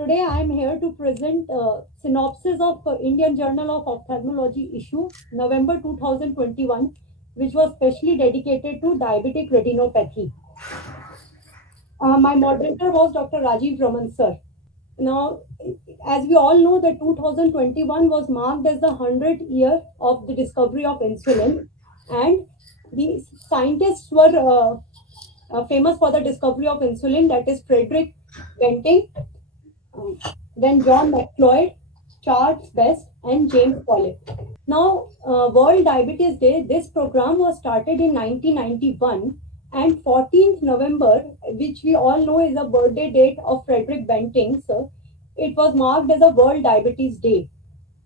Today I am here to present synopsis of Indian Journal of Ophthalmology issue November 2021, which was specially dedicated to diabetic retinopathy. My moderator was Dr. Rajiv Raman sir. Now, as we all know, that 2021 was marked as the 100th year of the discovery of insulin, and the scientists were famous for the discovery of insulin, that is Frederick Banting, then John McLeod, Charles Best, and James Collett. Now, World Diabetes Day, this program was started in 1991, and 14th November, which we all know is the birthday date of Frederick Banting, so it was marked as a World Diabetes Day.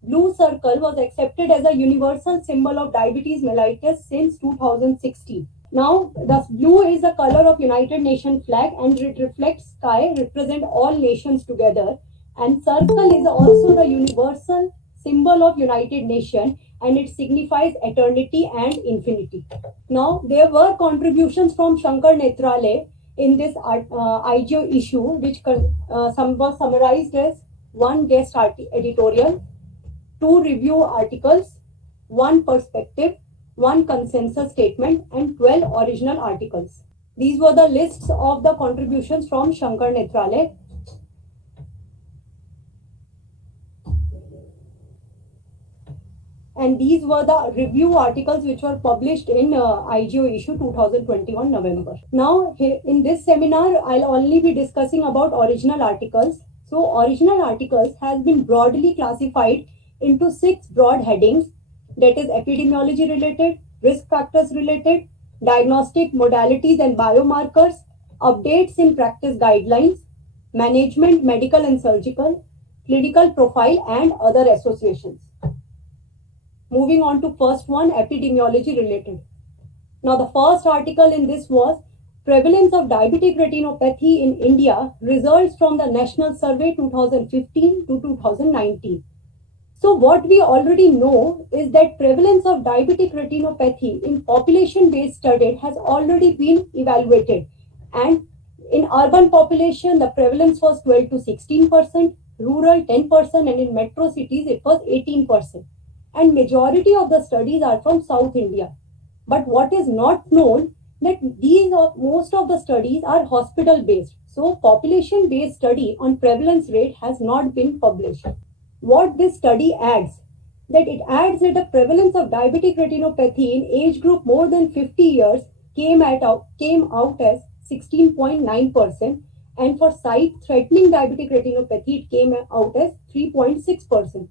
Blue circle was accepted as a universal symbol of diabetes mellitus since 2016. Now, the blue is the color of United Nations flag and it reflects sky, represent all nations together. And circle is also the universal symbol of United Nations and it signifies eternity and infinity. Now, there were contributions from Shankar Netrale in this IGO issue, which was summarized as one guest editorial, two review articles, one perspective, one consensus statement, and 12 original articles. These were the lists of the contributions from Shankar Netrale. And these were the review articles which were published in IGO issue 2021 November. Now, in this seminar, I'll only be discussing about original articles. So, original articles has been broadly classified into 6 broad headings, that is epidemiology related, risk factors related, diagnostic modalities and biomarkers, updates in practice guidelines, management, medical and surgical, clinical profile, and other associations. Moving on to first one, epidemiology related. Now, the first article in this was prevalence of diabetic retinopathy in India, results from the National Survey 2015 to 2019. So what we already know is that prevalence of diabetic retinopathy in population-based study has already been evaluated. And in urban population, the prevalence was 12 to 16%, rural 10%, and in metro cities, it was 18%. And majority of the studies are from South India. But what is not known that most of the studies are hospital-based. So population-based study on prevalence rate has not been published. What this study adds, that it adds that the prevalence of diabetic retinopathy in age group more than 50 years came out as 16.9%, and for sight-threatening diabetic retinopathy, it came out as 3.6%.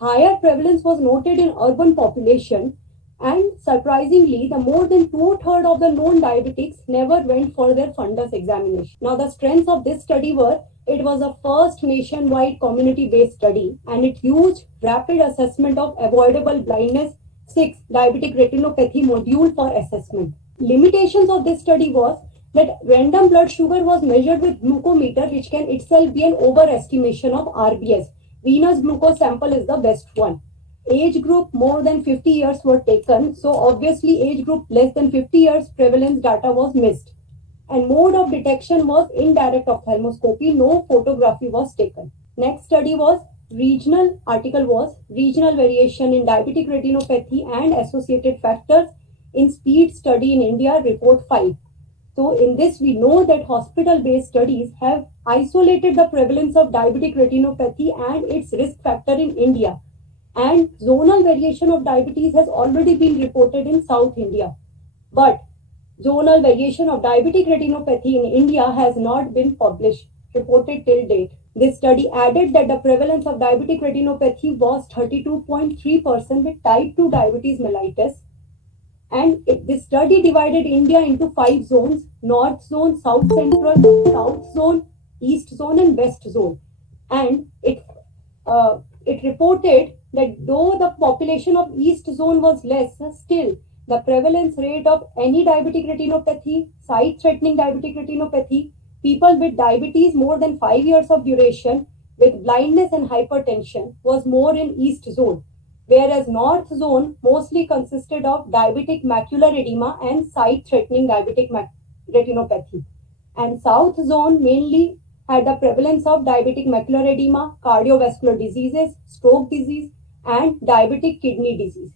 Higher prevalence was noted in urban population, and surprisingly, the more than 2/3 of the known diabetics never went for their fundus examination. Now, the strengths of this study were, it was a first nationwide community-based study, and it used rapid assessment of avoidable blindness 6 diabetic retinopathy module for assessment. Limitations of this study was that random blood sugar was measured with glucometer, which can itself be an overestimation of RBS. Venous glucose sample is the best one. Age group more than 50 years were taken, so obviously age group less than 50 years prevalence data was missed. And mode of detection was indirect ophthalmoscopy, no photography was taken. Next study was regional variation in diabetic retinopathy and associated factors in speed study in India, report 5. So in this, we know that hospital-based studies have isolated the prevalence of diabetic retinopathy and its risk factor in India. And zonal variation of diabetes has already been reported in South India. But zonal variation of diabetic retinopathy in India has not been reported till date. This study added that the prevalence of diabetic retinopathy was 32.3% with type 2 diabetes mellitus. And this study divided India into 5 zones: North Zone, South Central, South Zone, East Zone, and West Zone. And it reported that though the population of East Zone was less, still the prevalence rate of any diabetic retinopathy, sight-threatening diabetic retinopathy, people with diabetes more than 5 years of duration, with blindness and hypertension was more in East Zone, whereas North Zone mostly consisted of diabetic macular edema and sight-threatening diabetic retinopathy. And South Zone mainly had the prevalence of diabetic macular edema, cardiovascular diseases, stroke disease, and diabetic kidney disease.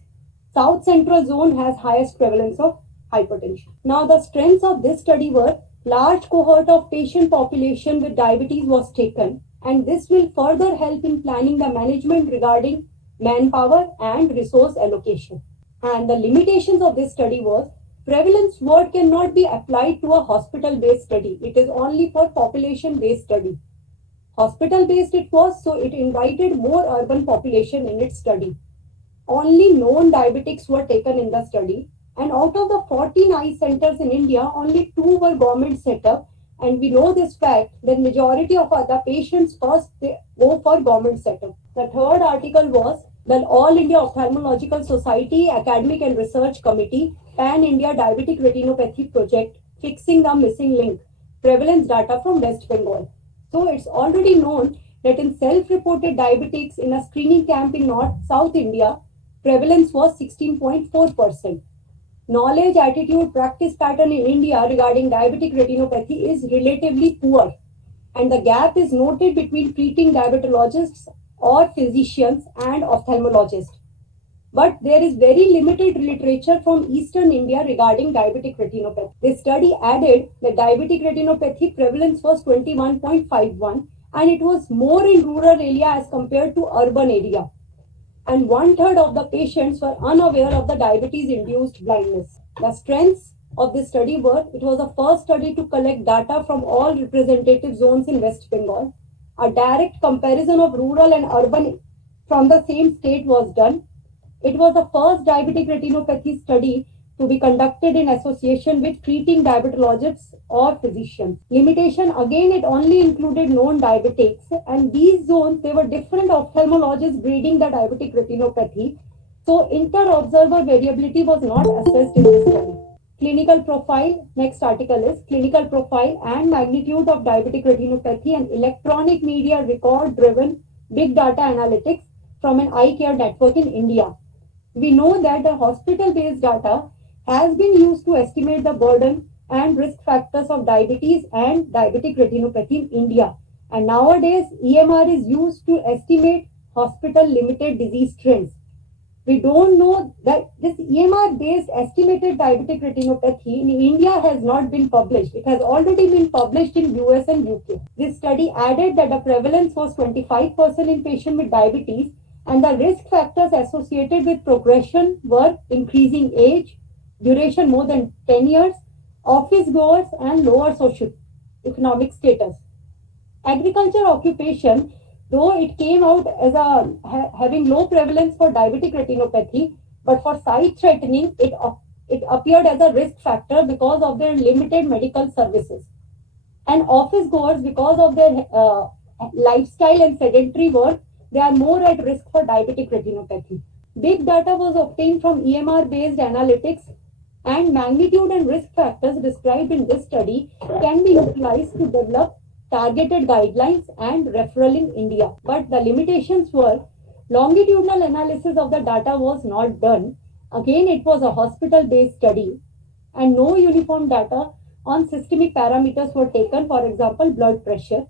South Central Zone has highest prevalence of hypertension. Now, the strengths of this study were large cohort of patient population with diabetes was taken, and this will further help in planning the management regarding manpower and resource allocation. And the limitations of this study was prevalence word cannot be applied to a hospital-based study. It is only for population-based study. Hospital-based it was, so it invited more urban population in its study. Only known diabetics were taken in the study, and out of the 14 eye centers in India, only 2 were government set up, and we know this fact that majority of other patients first they go for government setup. The third article was the All India Ophthalmological Society Academic and Research Committee Pan India Diabetic Retinopathy Project Fixing the Missing Link Prevalence Data from West Bengal. So it's already known that in self-reported diabetics in a screening camp in South India, prevalence was 16.4%. Knowledge, attitude, practice pattern in India regarding diabetic retinopathy is relatively poor, and the gap is noted between treating diabetologists or physicians and ophthalmologists. But there is very limited literature from Eastern India regarding diabetic retinopathy. This study added that diabetic retinopathy prevalence was 21.51, and it was more in rural area as compared to urban area. And 1/3 of the patients were unaware of the diabetes-induced blindness. The strengths of this study were, it was the first study to collect data from all representative zones in West Bengal. A direct comparison of rural and urban from the same state was done. It was the first diabetic retinopathy study to be conducted in association with treating diabetologists or physicians. Limitation, again, it only included known diabetics, and these zones, they were different ophthalmologists grading the diabetic retinopathy. So inter-observer variability was not assessed in this study. Clinical profile, next article is clinical profile and magnitude of diabetic retinopathy and electronic media record-driven big data analytics from an eye care network in India. We know that the hospital-based data has been used to estimate the burden and risk factors of diabetes and diabetic retinopathy in India. And nowadays, EMR is used to estimate hospital-limited disease trends. We don't know that this EMR-based estimated diabetic retinopathy in India has not been published. It has already been published in US and UK. This study added that the prevalence was 25% in patients with diabetes, and the risk factors associated with progression were increasing age, duration more than 10 years, office goers, and lower socio-economic status. Agriculture occupation, though it came out as having low prevalence for diabetic retinopathy, but for sight threatening, it appeared as a risk factor because of their limited medical services. And office goers, because of their lifestyle and sedentary work, they are more at risk for diabetic retinopathy. Big data was obtained from EMR-based analytics, and magnitude and risk factors described in this study can be utilized to develop targeted guidelines and referral in India. But the limitations were longitudinal analysis of the data was not done. Again, it was a hospital-based study, and no uniform data on systemic parameters were taken, for example, blood pressure.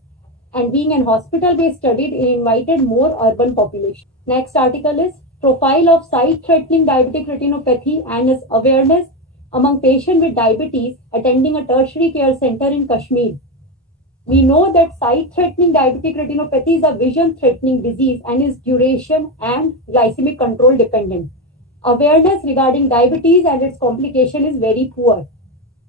And being an hospital-based study, it invited more urban population. Next article is profile of sight-threatening diabetic retinopathy and its awareness among patients with diabetes attending a tertiary care center in Kashmir. We know that sight-threatening diabetic retinopathy is a vision-threatening disease and is duration and glycemic control dependent. Awareness regarding diabetes and its complication is very poor.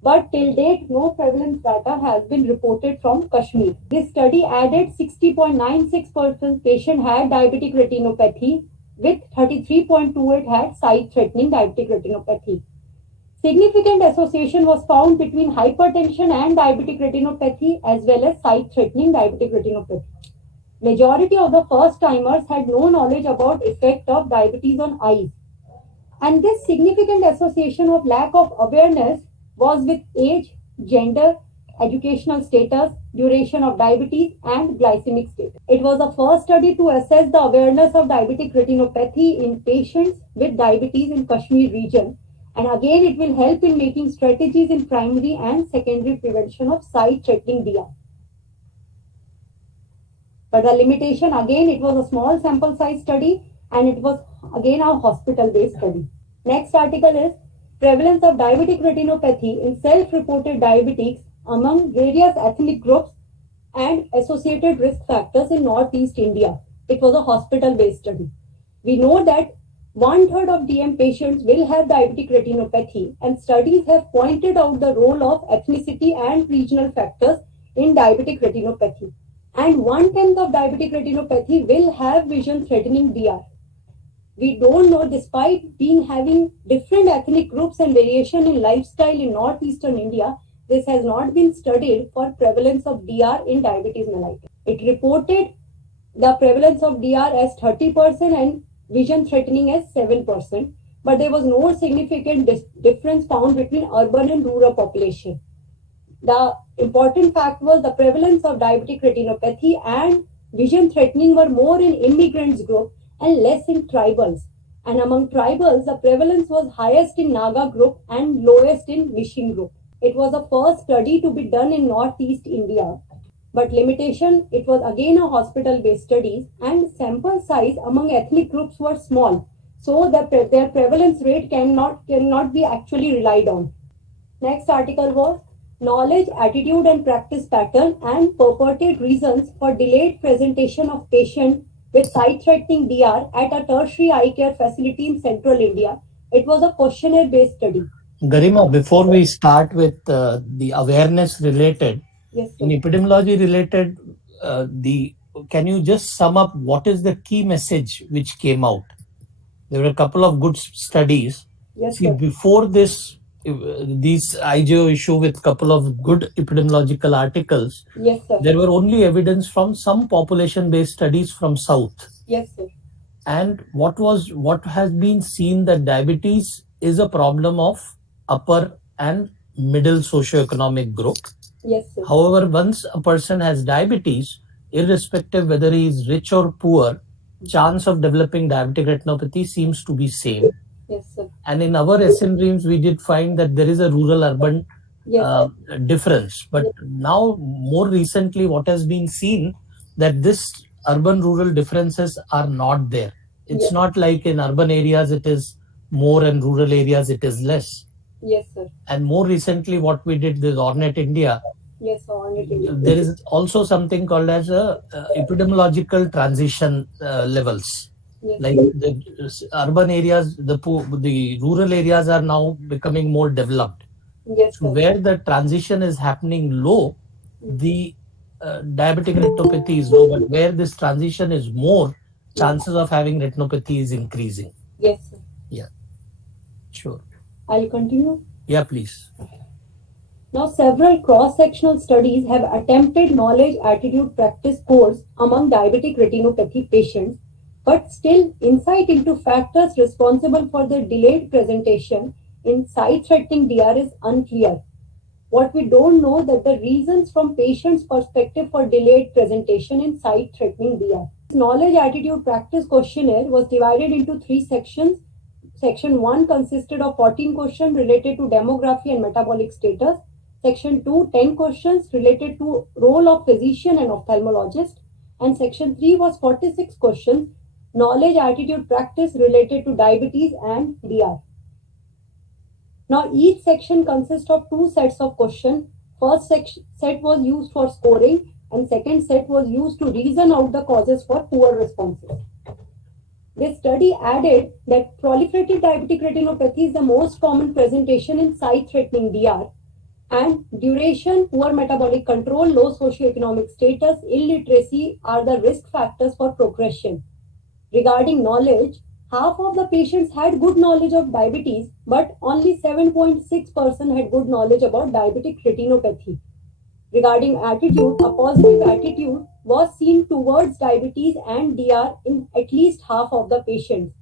But till date, no prevalence data has been reported from Kashmir. This study added 60.96% patient had diabetic retinopathy, with 33.28 had sight-threatening diabetic retinopathy. Significant association was found between hypertension and diabetic retinopathy as well as sight-threatening diabetic retinopathy. Majority of the first-timers had no knowledge about effect of diabetes on eyes. And this significant association of lack of awareness was with age, gender, educational status, duration of diabetes, and glycemic status. It was the first study to assess the awareness of diabetic retinopathy in patients with diabetes in Kashmir region. And again, it will help in making strategies in primary and secondary prevention of sight-threatening DI. But the limitation, again, it was a small sample size study and it was again a hospital-based study. Next article is prevalence of diabetic retinopathy in self-reported diabetics among various ethnic groups and associated risk factors in Northeast India. It was a hospital-based study. We know that 1/3 of DM patients will have diabetic retinopathy, and studies have pointed out the role of ethnicity and regional factors in diabetic retinopathy. And 1/10 of diabetic retinopathy will have vision-threatening DR. We don't know, despite having different ethnic groups and variation in lifestyle in northeastern India, this has not been studied for prevalence of DR in diabetes mellitus. It reported the prevalence of DR as 30% and vision threatening as 7%, but there was no significant difference found between urban and rural population. The important fact was the prevalence of diabetic retinopathy and vision threatening were more in immigrants group and less in tribals. And among tribals, the prevalence was highest in Naga group and lowest in Mishing group. It was the first study to be done in Northeast India. But limitation, it was again a hospital-based studies and sample size among ethnic groups were small. So their prevalence rate cannot be actually relied on. Next article was knowledge, attitude and practice pattern and purported reasons for delayed presentation of patient with sight-threatening DR at a tertiary eye care facility in central India. It was a questionnaire-based study. Garima, before we start with the awareness related, Yes, in epidemiology related, can you just sum up what is the key message which came out? There were a couple of good studies. Yes, See, before this, these IGO issue with couple of good epidemiological articles, yes, sir. There were only evidence from some population-based studies from South. Yes, sir. And what has been seen that diabetes is a problem of upper and middle socioeconomic group. Yes, sir. However, once a person has diabetes, irrespective whether he is rich or poor, chance of developing diabetic retinopathy seems to be same. Yes, sir. And in our SM dreams, we did find that there is a rural-urban difference. But now, more recently, what has been seen that this urban-rural differences are not there. It's not like in urban areas it is more and rural areas it is less. Yes, sir. And more recently, what we did with Ornet India, there is also something called as a epidemiological transition levels. Yes. Like the urban areas, the rural areas are now becoming more developed. Yes, so where the transition is happening low, the diabetic retinopathy is low, but where this transition is more, chances of having retinopathy is increasing. Yes, sir. Yeah, sure. I'll continue. Yeah, please. Now, several cross-sectional studies have attempted knowledge, attitude, practice course among diabetic retinopathy patients, but still insight into factors responsible for their delayed presentation in sight-threatening DR is unclear. What we don't know that the reasons from patient's perspective for delayed presentation in sight-threatening DR. This knowledge, attitude, practice questionnaire was divided into 3 sections. Section 1 consisted of 14 questions related to demography and metabolic status. Section 2, 10 questions related to role of physician and ophthalmologist. And section 3 was 46 questions, knowledge, attitude, practice related to diabetes and DR. Now, each section consists of 2 sets of questions. First set was used for scoring and second set was used to reason out the causes for poor responses. This study added that proliferative diabetic retinopathy is the most common presentation in sight-threatening DR, and duration, poor metabolic control, low socioeconomic status, illiteracy are the risk factors for progression. Regarding knowledge, half of the patients had good knowledge of diabetes, but only 7.6% had good knowledge about diabetic retinopathy. Regarding attitude, a positive attitude was seen towards diabetes and DR in at least half of the patients.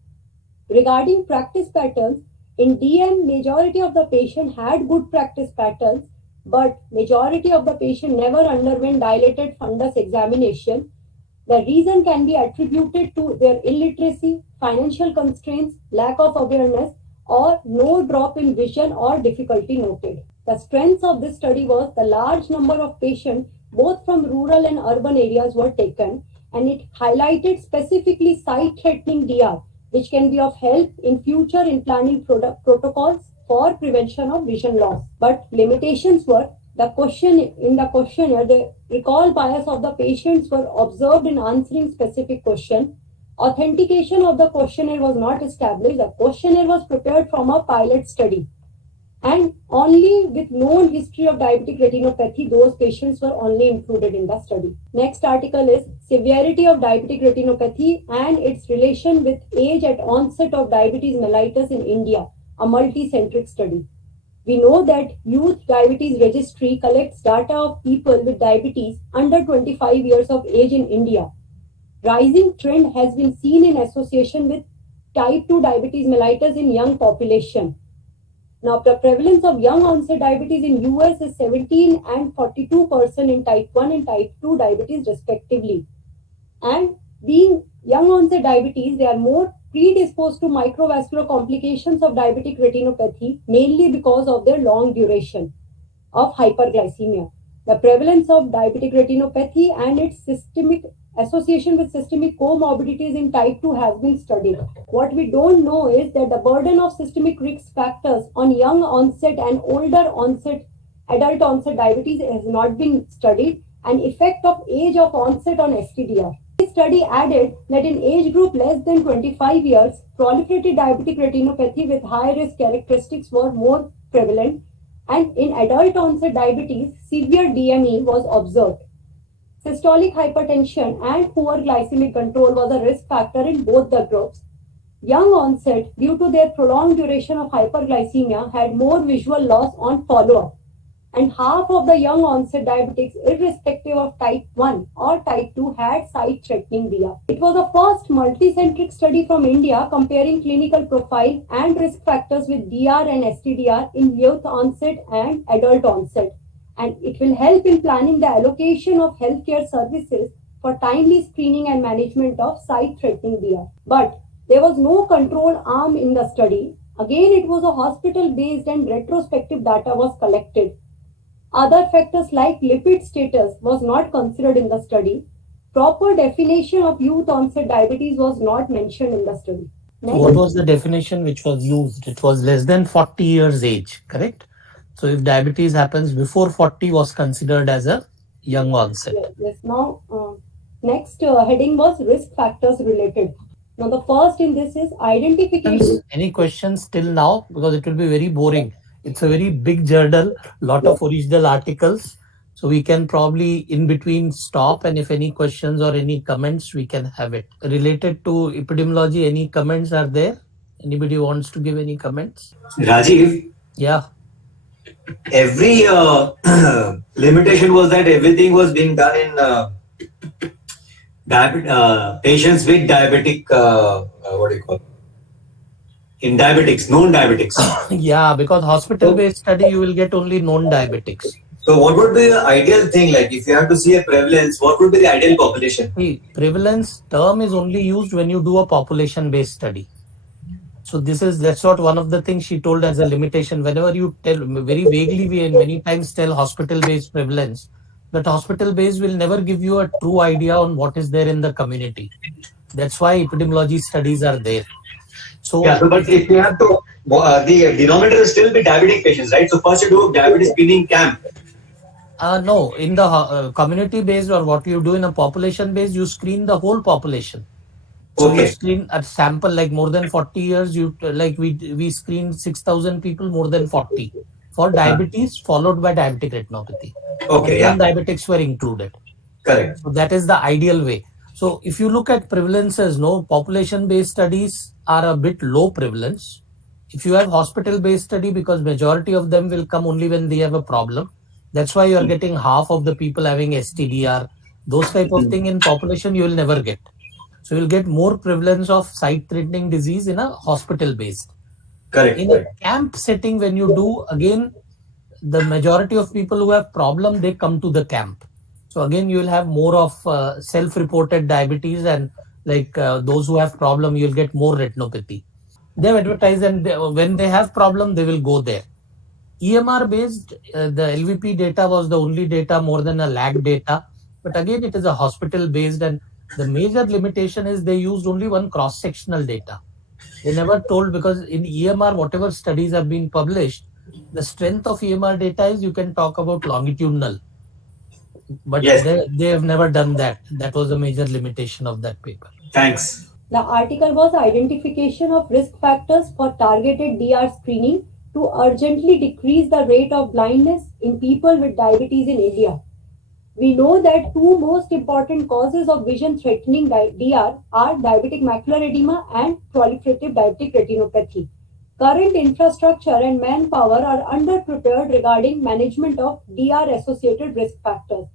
Regarding practice patterns, in DM, majority of the patient had good practice patterns, but majority of the patient never underwent dilated fundus examination. The reason can be attributed to their illiteracy, financial constraints, lack of awareness, or no drop in vision or difficulty noted. The strengths of this study was the large number of patients, both from rural and urban areas, were taken, and it highlighted specifically sight-threatening DR, which can be of help in future in planning protocols for prevention of vision loss. But limitations were the questionnaire, the recall bias of the patients were observed in answering specific question. Authentication of the questionnaire was not established. The questionnaire was prepared from a pilot study. And only with known history of diabetic retinopathy, those patients were only included in the study. Next article is severity of diabetic retinopathy and its relation with age at onset of diabetes mellitus in India, a multi-centric study. We know that Youth Diabetes Registry collects data of people with diabetes under 25 years of age in India. Rising trend has been seen in association with type 2 diabetes mellitus in young population. Now, the prevalence of young onset diabetes in US is 17 and 42% in type 1 and type 2 diabetes respectively. And being young onset diabetes, they are more predisposed to microvascular complications of diabetic retinopathy, mainly because of their long duration of hyperglycemia. The prevalence of diabetic retinopathy and its systemic association with systemic comorbidities in type 2 has been studied. What we don't know is that the burden of systemic risk factors on young onset and older onset, adult onset diabetes has not been studied, and effect of age of onset on STDR. This study added that in age group less than 25 years, proliferative diabetic retinopathy with high risk characteristics were more prevalent, and in adult onset diabetes, severe DME was observed. Systolic hypertension and poor glycemic control was a risk factor in both the groups. Young onset, due to their prolonged duration of hyperglycemia, had more visual loss on follow-up. And half of the young onset diabetics, irrespective of type 1 or type 2, had sight-threatening DR. It was the first multicentric study from India comparing clinical profile and risk factors with DR and STDR in youth onset and adult onset. And it will help in planning the allocation of healthcare services for timely screening and management of sight-threatening DR. But there was no control arm in the study. Again, it was a hospital-based and retrospective data was collected. Other factors like lipid status was not considered in the study. Proper definition of youth onset diabetes was not mentioned in the study. Next. What was the definition which was used? It was less than 40 years age, correct? So if diabetes happens before 40 was considered as a young onset. Yes. Now, next heading was risk factors related. Now, the first in this is identification. Any questions till now? Because it will be very boring. It's a very big journal, lot of original articles. So we can probably in between stop, and if any questions or any comments, we can have it. Related to epidemiology, any comments are there? Anybody wants to give any comments? Rajiv, Yeah. every limitation was that everything was being done in patients with diabetic, what do you call it? In diabetics, known diabetics. Yeah, because hospital-based study, you will get only known diabetics. So what would be the ideal thing? Like if you have to see a prevalence, what would be the ideal population? See, prevalence term is only used when you do a population-based study. So that's what one of the things she told as a limitation. Whenever you tell very vaguely, we many times tell hospital-based prevalence, but hospital-based will never give you a true idea on what is there in the community. That's why epidemiology studies are there. So, yeah, so but if you have to, the denominator will still be diabetic patients, right? So first you do diabetes screening camp. No, in the community-based or what you do in a population-based, you screen the whole population. So Okay. you screen a sample like more than 40 years. You like we screened 6,000 people more than 40 for diabetes, followed by diabetic retinopathy. Okay, yeah. Diabetics were included. Correct. So that is the ideal way. So if you look at prevalences, no, population-based studies are a bit low prevalence. If you have hospital-based study, because majority of them will come only when they have a problem. That's why you are getting half of the people having STDR. Those type of thing in population you will never get. So you'll get more prevalence of sight-threatening disease in a hospital-based. Correct. In a camp setting, when you do, again, the majority of people who have problem, they come to the camp. So again, you will have more of self-reported diabetes, and like those who have problem, you'll get more retinopathy. They have advertised, and when they have problem, they will go there. EMR based, the LVP data was the only data more than a lag data. But again, it is a hospital based, and The major limitation is they used only one cross-sectional data. They never told, because in EMR, whatever studies have been published, the strength of EMR data is you can talk about longitudinal. But Yes. they have never done that. That was a major limitation of that paper. Thanks. The article was identification of risk factors for targeted DR screening to urgently decrease the rate of blindness in people with diabetes in India. We know that two most important causes of vision threatening DR are diabetic macular edema and proliferative diabetic retinopathy. Current infrastructure and manpower are underprepared regarding management of DR associated risk factors,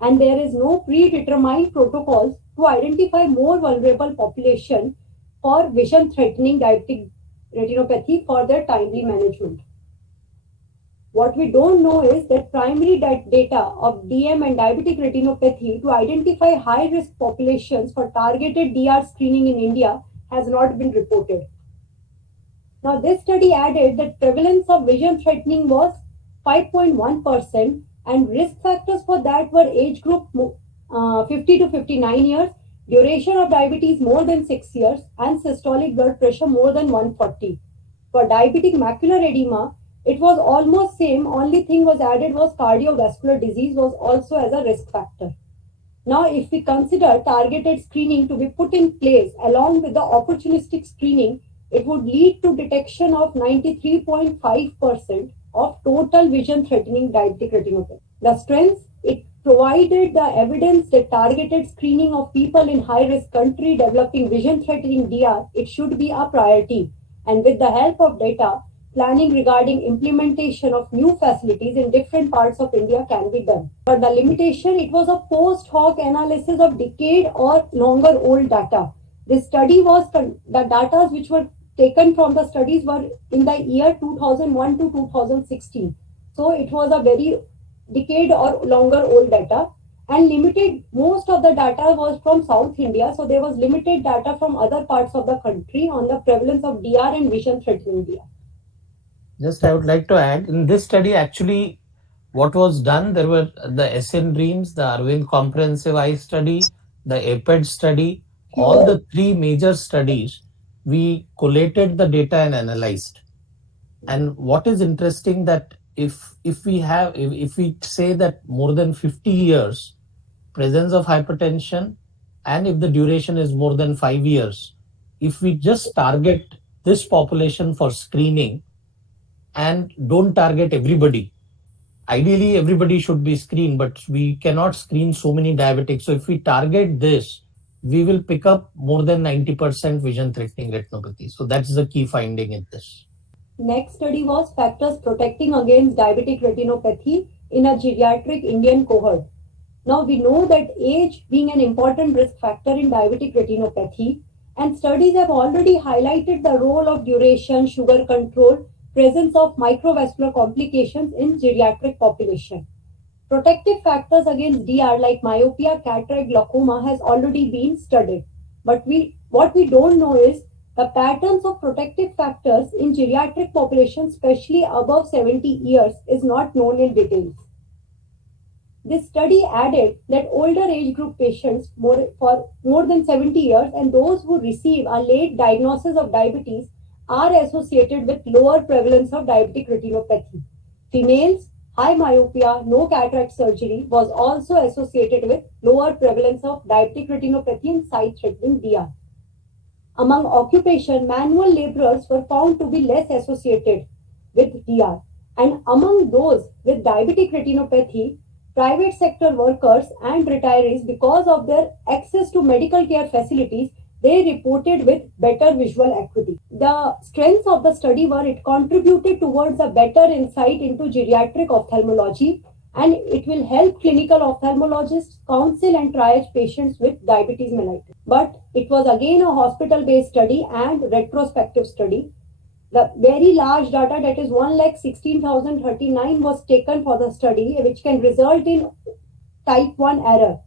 and there is no predetermined protocols to identify more vulnerable population for vision threatening diabetic retinopathy for their timely management. What we don't know is that primary data of DM and diabetic retinopathy to identify high-risk populations for targeted DR screening in India has not been reported. Now, this study added that prevalence of vision threatening was 5.1%, and risk factors for that were age group 50 to 59 years, duration of diabetes more than 6 years, and systolic blood pressure more than 140. For diabetic macular edema, it was almost same. Only thing was added was cardiovascular disease was also as a risk factor. Now, if we consider targeted screening to be put in place along with the opportunistic screening, it would lead to detection of 93.5% of total vision threatening diabetic retinopathy. The strengths, it provided the evidence that targeted screening of people in high risk country developing vision threatening DR, it should be a priority. And with the help of data, planning regarding implementation of new facilities in different parts of India can be done. But the limitation, it was a post hoc analysis of decade or longer old data. This study was, the data which were taken from the studies were in the year 2001 to 2016. So it was a very decade or longer old data, and limited, most of the data was from South India. So there was limited data from other parts of the country on the prevalence of DR and vision threatening DR. Just I would like to add, in this study, actually, what was done, there were the SN Dreams, the Arvind Comprehensive Eye Study, the APED study, all the three major studies, we collated the data and analyzed. And what is interesting that if we say that more than 50 years presence of hypertension, and if the duration is more than 5 years, if we just target this population for screening and don't target everybody, ideally everybody should be screened, but we cannot screen so many diabetics. So if we target this, we will pick up more than 90% vision threatening retinopathy. So that's the key finding in this. Next study was factors protecting against diabetic retinopathy in a geriatric Indian cohort. Now we know that age being an important risk factor in diabetic retinopathy, and studies have already highlighted the role of duration, sugar control, presence of microvascular complications in geriatric population. Protective factors against DR like myopia, cataract, glaucoma has already been studied. But what we don't know is the patterns of protective factors in geriatric population, especially above 70 years, is not known in detail. This study added that older age group patients for more than 70 years and those who receive a late diagnosis of diabetes are associated with lower prevalence of diabetic retinopathy. Females, high myopia, no cataract surgery was also associated with lower prevalence of diabetic retinopathy and sight-threatening DR. Among occupation, manual laborers were found to be less associated with DR. And among those with diabetic retinopathy, private sector workers and retirees, because of their access to medical care facilities, they reported with better visual acuity. The strengths of the study were it contributed towards a better insight into geriatric ophthalmology, and it will help clinical ophthalmologists counsel and triage patients with diabetes mellitus. But it was again a hospital-based study and retrospective study. The very large data, that is 1,16,039, was taken for the study, which can result in type 1 error.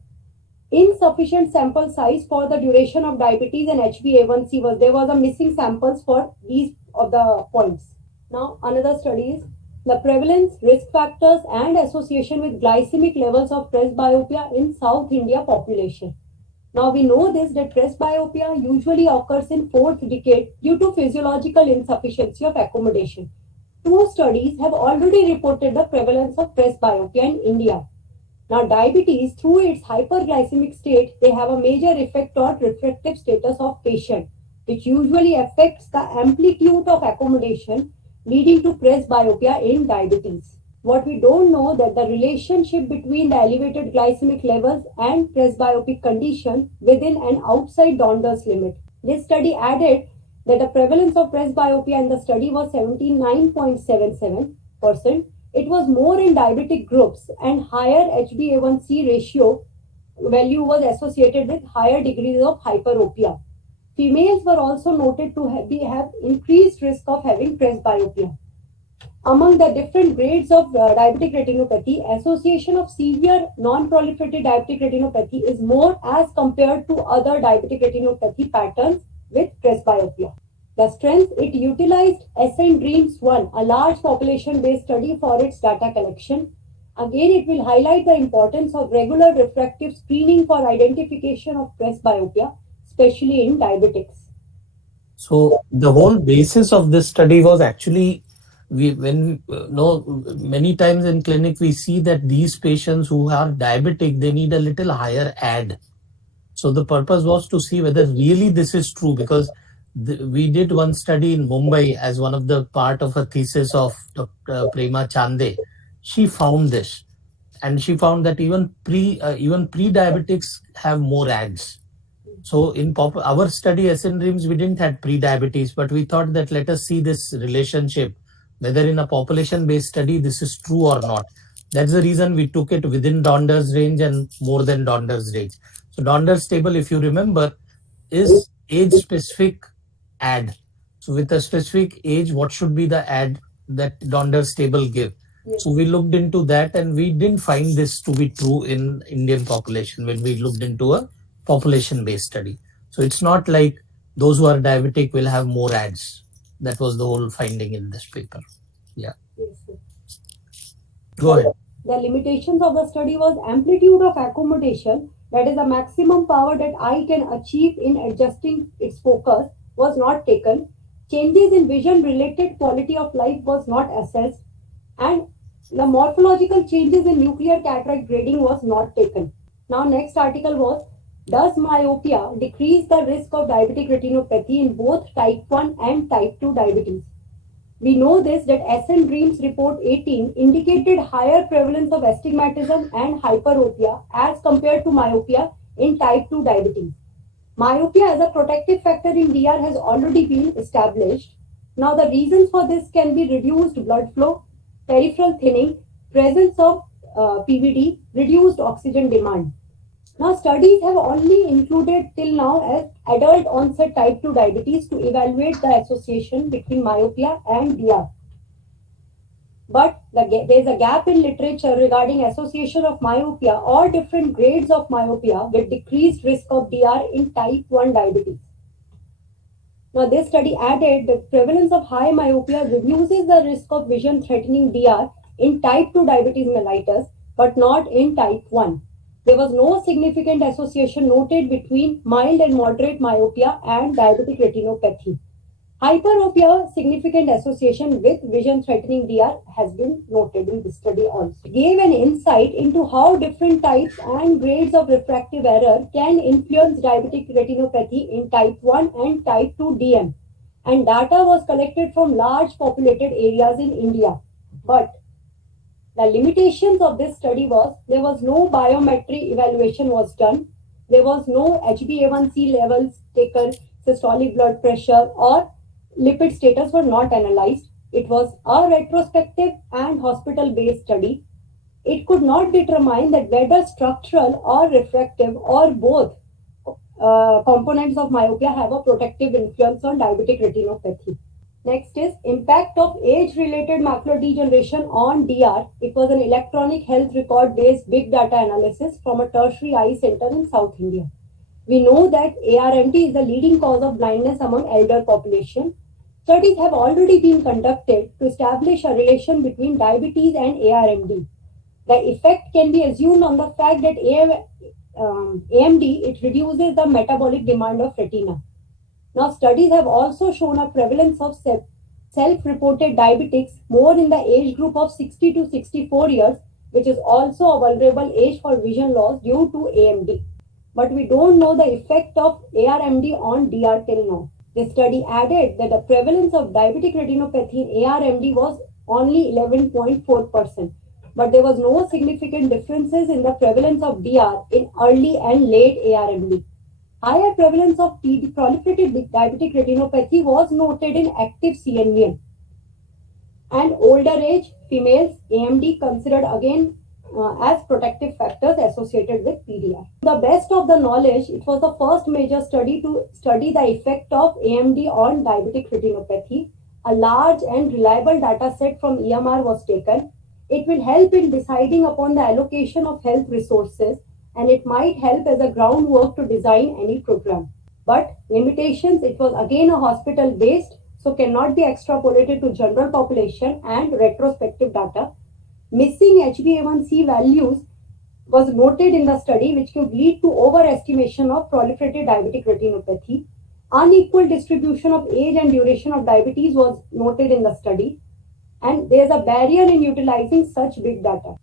Insufficient sample size for the duration of diabetes and HbA1c there was a missing samples for these of the points. Now another study is the prevalence, risk factors and association with glycemic levels of presbyopia in South India population. Now we know this that presbyopia usually occurs in fourth decade due to physiological insufficiency of accommodation. Two studies have already reported the prevalence of presbyopia in India. Now, diabetes, through its hyperglycemic state, they have a major effect on refractive status of patient, which usually affects the amplitude of accommodation, leading to presbyopia in diabetes. What we don't know that the relationship between the elevated glycemic levels and presbyopic condition within and outside Donder's limit. This study added that the prevalence of presbyopia in the study was 79.77%. It was more in diabetic groups and higher HbA1c ratio value was associated with higher degrees of hyperopia. Females were also noted to have increased risk of having presbyopia. Among the different grades of diabetic retinopathy, association of severe non-proliferative diabetic retinopathy is more as compared to other diabetic retinopathy patterns with presbyopia. The strength, it utilized Ascend Dreams 1, a large population-based study for its data collection. Again, it will highlight the importance of regular refractive screening for identification of presbyopia, especially in diabetics. So the whole basis of this study was actually many times in clinic we see that these patients who are diabetic, they need a little higher ad. So the purpose was to see whether really this is true, because we did one study in Mumbai as one of the part of a thesis of Dr. Prema Chande. She found this, and she found that even pre-diabetics have more ads. So in our study, Ascend Dreams, we didn't have pre-diabetes, but we thought that let us see this relationship, whether in a population-based study this is true or not. That's the reason we took it within Donder's range and more than Donder's range. So Donder's table, if you remember, is age-specific ad. So with a specific age, what should be the ad that Donder's table give? Yes. So we looked into that and we didn't find this to be true in Indian population when we looked into a population-based study. So it's not like those who are diabetic will have more ads. That was the whole finding in this paper. Yeah. Yes, sir. Go ahead. The limitations of the study was amplitude of accommodation, that is the maximum power that eye can achieve in adjusting its focus, was not taken. Changes in vision related quality of life was not assessed, and the morphological changes in nuclear cataract grading was not taken. Now next article was, does myopia decrease the risk of diabetic retinopathy in both type 1 and type 2 diabetes? We know this that Ascend Dreams Report 18 indicated higher prevalence of astigmatism and hyperopia as compared to myopia in type 2 diabetes. Myopia as a protective factor in DR has already been established. Now the reasons for this can be reduced blood flow, peripheral thinning, presence of PVD, reduced oxygen demand. Now studies have only included till now as adult onset type 2 diabetes to evaluate the association between myopia and DR. But there is a gap in literature regarding association of myopia or different grades of myopia with decreased risk of DR in type 1 diabetes. Now this study added that prevalence of high myopia reduces the risk of vision threatening DR in type 2 diabetes mellitus, but not in type 1. There was no significant association noted between mild and moderate myopia and diabetic retinopathy. Hyperopia, significant association with vision-threatening DR has been noted in this study also. It gave an insight into how different types and grades of refractive error can influence diabetic retinopathy in type 1 and type 2 DM. And data was collected from large populated areas in India. But the limitations of this study was there was no biometric evaluation was done. There was no HbA1c levels taken, systolic blood pressure or lipid status were not analyzed. It was a retrospective and hospital-based study. It could not determine that whether structural or refractive or both components of myopia have a protective influence on diabetic retinopathy. Next is impact of age-related macular degeneration on DR. It was an electronic health record-based big data analysis from a tertiary eye center in South India. We know that ARMD is the leading cause of blindness among elder population. Studies have already been conducted to establish a relation between diabetes and ARMD. The effect can be assumed on the fact that AMD, it reduces the metabolic demand of retina. Now, studies have also shown a prevalence of self-reported diabetics more in the age group of 60 to 64 years, which is also a vulnerable age for vision loss due to AMD. But we don't know the effect of ARMD on DR till now. The study added that the prevalence of diabetic retinopathy in ARMD was only 11.4%, but there was no significant differences in the prevalence of DR in early and late ARMD. Higher prevalence of proliferative diabetic retinopathy was noted in active CNVM. And older age females, AMD considered again as protective factors associated with PDR. To the best of the knowledge, it was the first major study to study the effect of AMD on diabetic retinopathy. A large and reliable data set from EMR was taken. It will help in deciding upon the allocation of health resources, and it might help as a groundwork to design any program. But limitations, it was again a hospital based, so cannot be extrapolated to general population and retrospective data. Missing HbA1c values was noted in the study, which could lead to overestimation of proliferative diabetic retinopathy. Unequal distribution of age and duration of diabetes was noted in the study, and there is a barrier in utilizing such big data.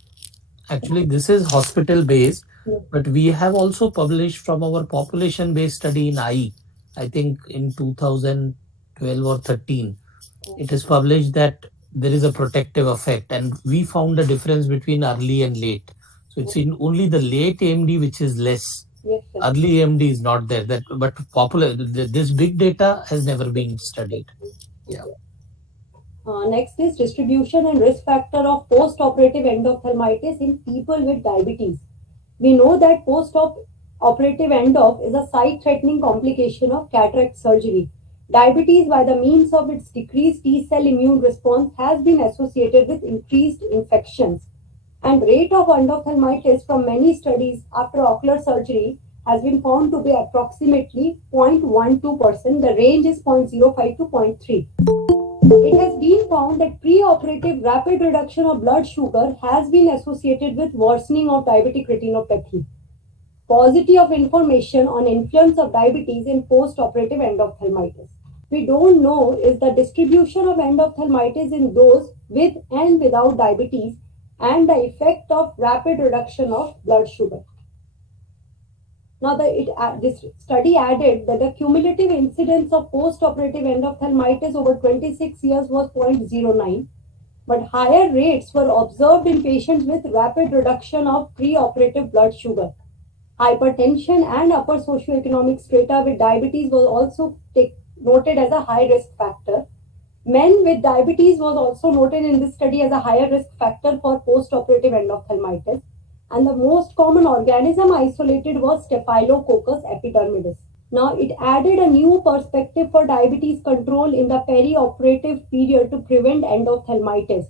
Actually, this is hospital based, Yes. but we have also published from our population based study in IE, I think in 2012 or 13. It is published that there is a protective effect, and we found a difference between early and late. So it's in only the late AMD which is less. Yes, sir. Early AMD is not there. But this big data has never been studied. Yeah. Next is distribution and risk factor of post-operative endophthalmitis in people with diabetes. We know that post-operative endoph is a sight-threatening complication of cataract surgery. Diabetes, by the means of its decreased T-cell immune response, has been associated with increased infections. And rate of endophthalmitis from many studies after ocular surgery has been found to be approximately 0.12%. The range is 0.05 to 0.3. It has been found that pre-operative rapid reduction of blood sugar has been associated with worsening of diabetic retinopathy. Paucity of information on influence of diabetes in post-operative endophthalmitis. We don't know is the distribution of endophthalmitis in those with and without diabetes and the effect of rapid reduction of blood sugar. Now, this study added that the cumulative incidence of post-operative endophthalmitis over 26 years was 0.09, but higher rates were observed in patients with rapid reduction of pre-operative blood sugar. Hypertension and upper socioeconomic strata with diabetes was also noted as a high risk factor. Men with diabetes was also noted in this study as a higher risk factor for post-operative endophthalmitis. And the most common organism isolated was Staphylococcus epidermidis. Now, it added a new perspective for diabetes control in the perioperative period to prevent endophthalmitis.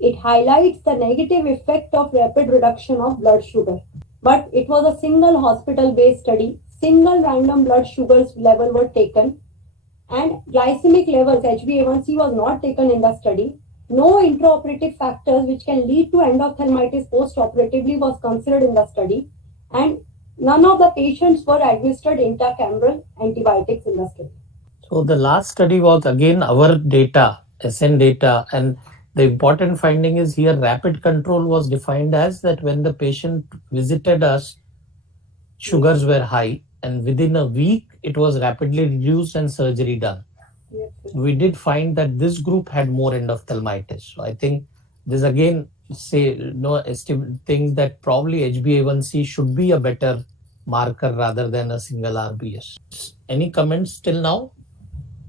It highlights the negative effect of rapid reduction of blood sugar. But it was a single hospital-based study. Single random blood sugars level were taken, and glycemic levels, HbA1c, was not taken in the study. No intraoperative factors which can lead to endophthalmitis post-operatively was considered in the study, and none of the patients were administered intracameral antibiotics in the study. So the last study was again our data, SN data, and the important finding is here rapid control was defined as that when the patient visited us, sugars were high, and within a week it was rapidly reduced and surgery done. Yes, We did find that this group had more endophthalmitis. So I think this again things that probably HbA1c should be a better marker rather than a single RBS. Any comments till now?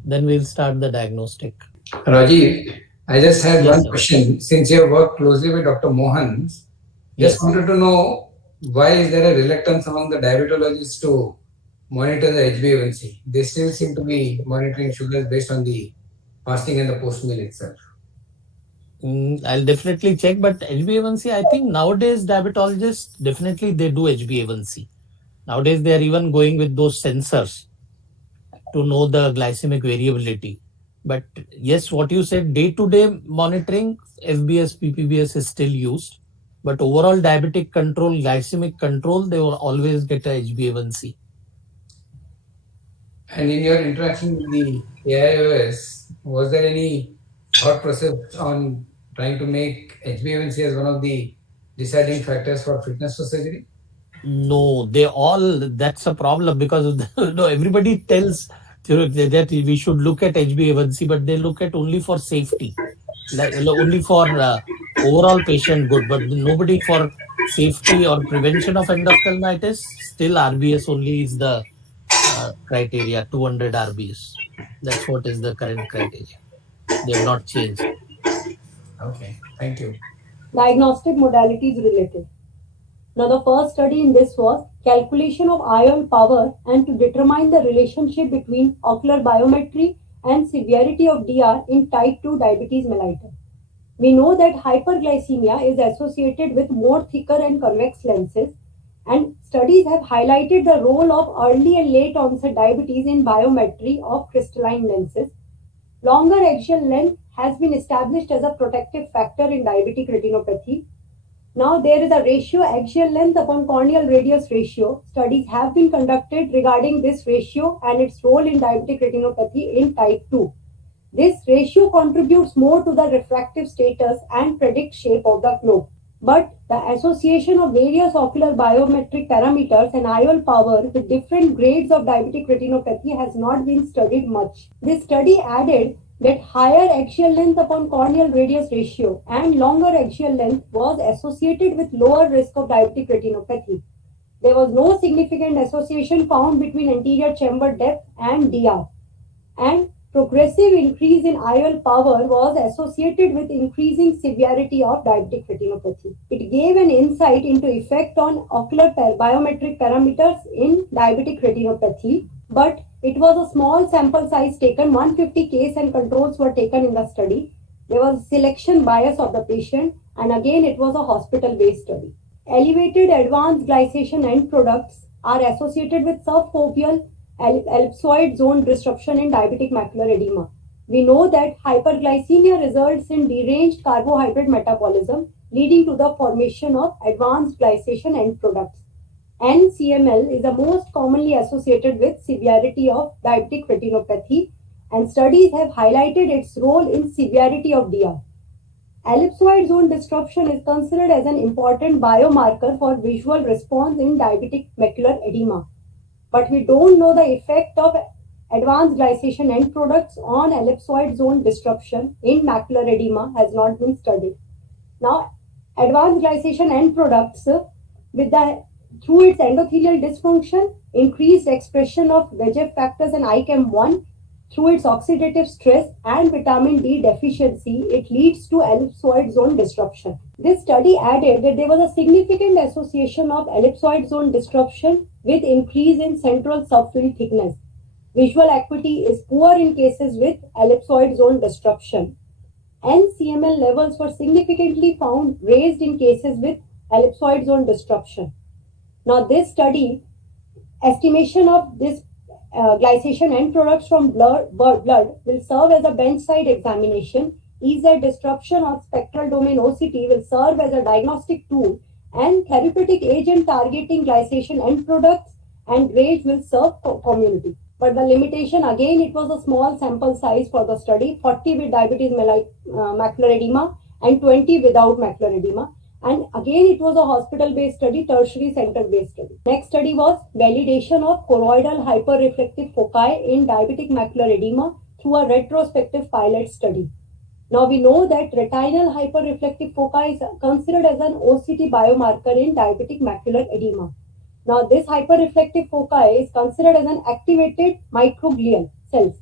Then we'll start the diagnostic. Rajiv, I just had Yes, one sir. question. Since you have worked closely with Dr. Mohan, just Yes. wanted to know why is there a reluctance among the diabetologists to monitor the HbA1c? They still seem to be monitoring sugars based on the fasting and the post meal itself. I'll definitely check, but HbA1c, I think nowadays diabetologists definitely they do HbA1c. Nowadays they are even going with those sensors to know the glycemic variability. But yes, what you said, day-to-day monitoring, FBS, PPBS is still used. But overall diabetic control, glycemic control, they will always get a HbA1c. And in your interaction with the AIOS, was there any thought process on trying to make HbA1c as one of the deciding factors for fitness for surgery? No, that's a problem because everybody tells that we should look at HbA1c, but they look at only for safety, like only for overall patient good, but nobody for safety or prevention of endophthalmitis. Still, RBS only is the criteria, 200 RBS. That's what is the current criteria. They have not changed. Okay, thank you. Diagnostic modalities related. Now, the first study in this was calculation of IOL power and to determine the relationship between ocular biometry and severity of DR in type 2 diabetes mellitus. We know that hyperglycemia is associated with more thicker and convex lenses, and studies have highlighted the role of early and late onset diabetes in biometry of crystalline lenses. Longer axial length has been established as a protective factor in diabetic retinopathy. Now there is a ratio axial length upon corneal radius ratio. Studies have been conducted regarding this ratio and its role in diabetic retinopathy in type 2. This ratio contributes more to the refractive status and predicts shape of the globe. But the association of various ocular biometric parameters and IOL power with different grades of diabetic retinopathy has not been studied much. This study added that higher axial length upon corneal radius ratio and longer axial length was associated with lower risk of diabetic retinopathy. There was no significant association found between anterior chamber depth and DR. And progressive increase in IOL power was associated with increasing severity of diabetic retinopathy. It gave an insight into effect on ocular biometric parameters in diabetic retinopathy, but it was a small sample size taken, 150 case and controls were taken in the study. There was selection bias of the patient, and again it was a hospital-based study. Elevated advanced glycation end products are associated with subfoveal ellipsoid zone disruption in diabetic macular edema. We know that hyperglycemia results in deranged carbohydrate metabolism, leading to the formation of advanced glycation end products. NCML is the most commonly associated with severity of diabetic retinopathy, and studies have highlighted its role in severity of DR. Ellipsoid zone disruption is considered as an important biomarker for visual response in diabetic macular edema. But we don't know the effect of advanced glycation end products on ellipsoid zone disruption in macular edema has not been studied. Now, advanced glycation end products through its endothelial dysfunction, increased expression of VEGF factors and ICAM1, through its oxidative stress and vitamin D deficiency, it leads to ellipsoid zone disruption. This study added that there was a significant association of ellipsoid zone disruption with increase in central subfield thickness. Visual acuity is poor in cases with ellipsoid zone disruption. NCML levels were significantly found raised in cases with ellipsoid zone disruption. Now, this study, estimation of this glycation end products from blood will serve as a bench-side examination. EZ disruption or spectral domain OCT will serve as a diagnostic tool, and therapeutic agent targeting glycation end products and grades will serve community. But the limitation, again, it was a small sample size for the study, 40 with diabetes macular edema and 20 without macular edema. And again, it was a hospital-based study, tertiary center-based study. Next study was validation of choroidal hyperreflective foci in diabetic macular edema through a retrospective pilot study. Now we know that retinal hyperreflective foci is considered as an OCT biomarker in diabetic macular edema. Now this hyperreflective foci is considered as an activated microglial cells,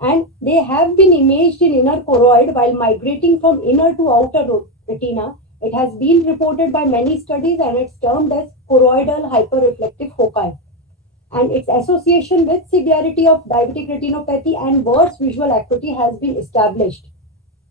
and they have been imaged in inner choroid while migrating from inner to outer retina. It has been reported by many studies and it's termed as choroidal hyperreflective foci. And its association with severity of diabetic retinopathy and worse visual acuity has been established.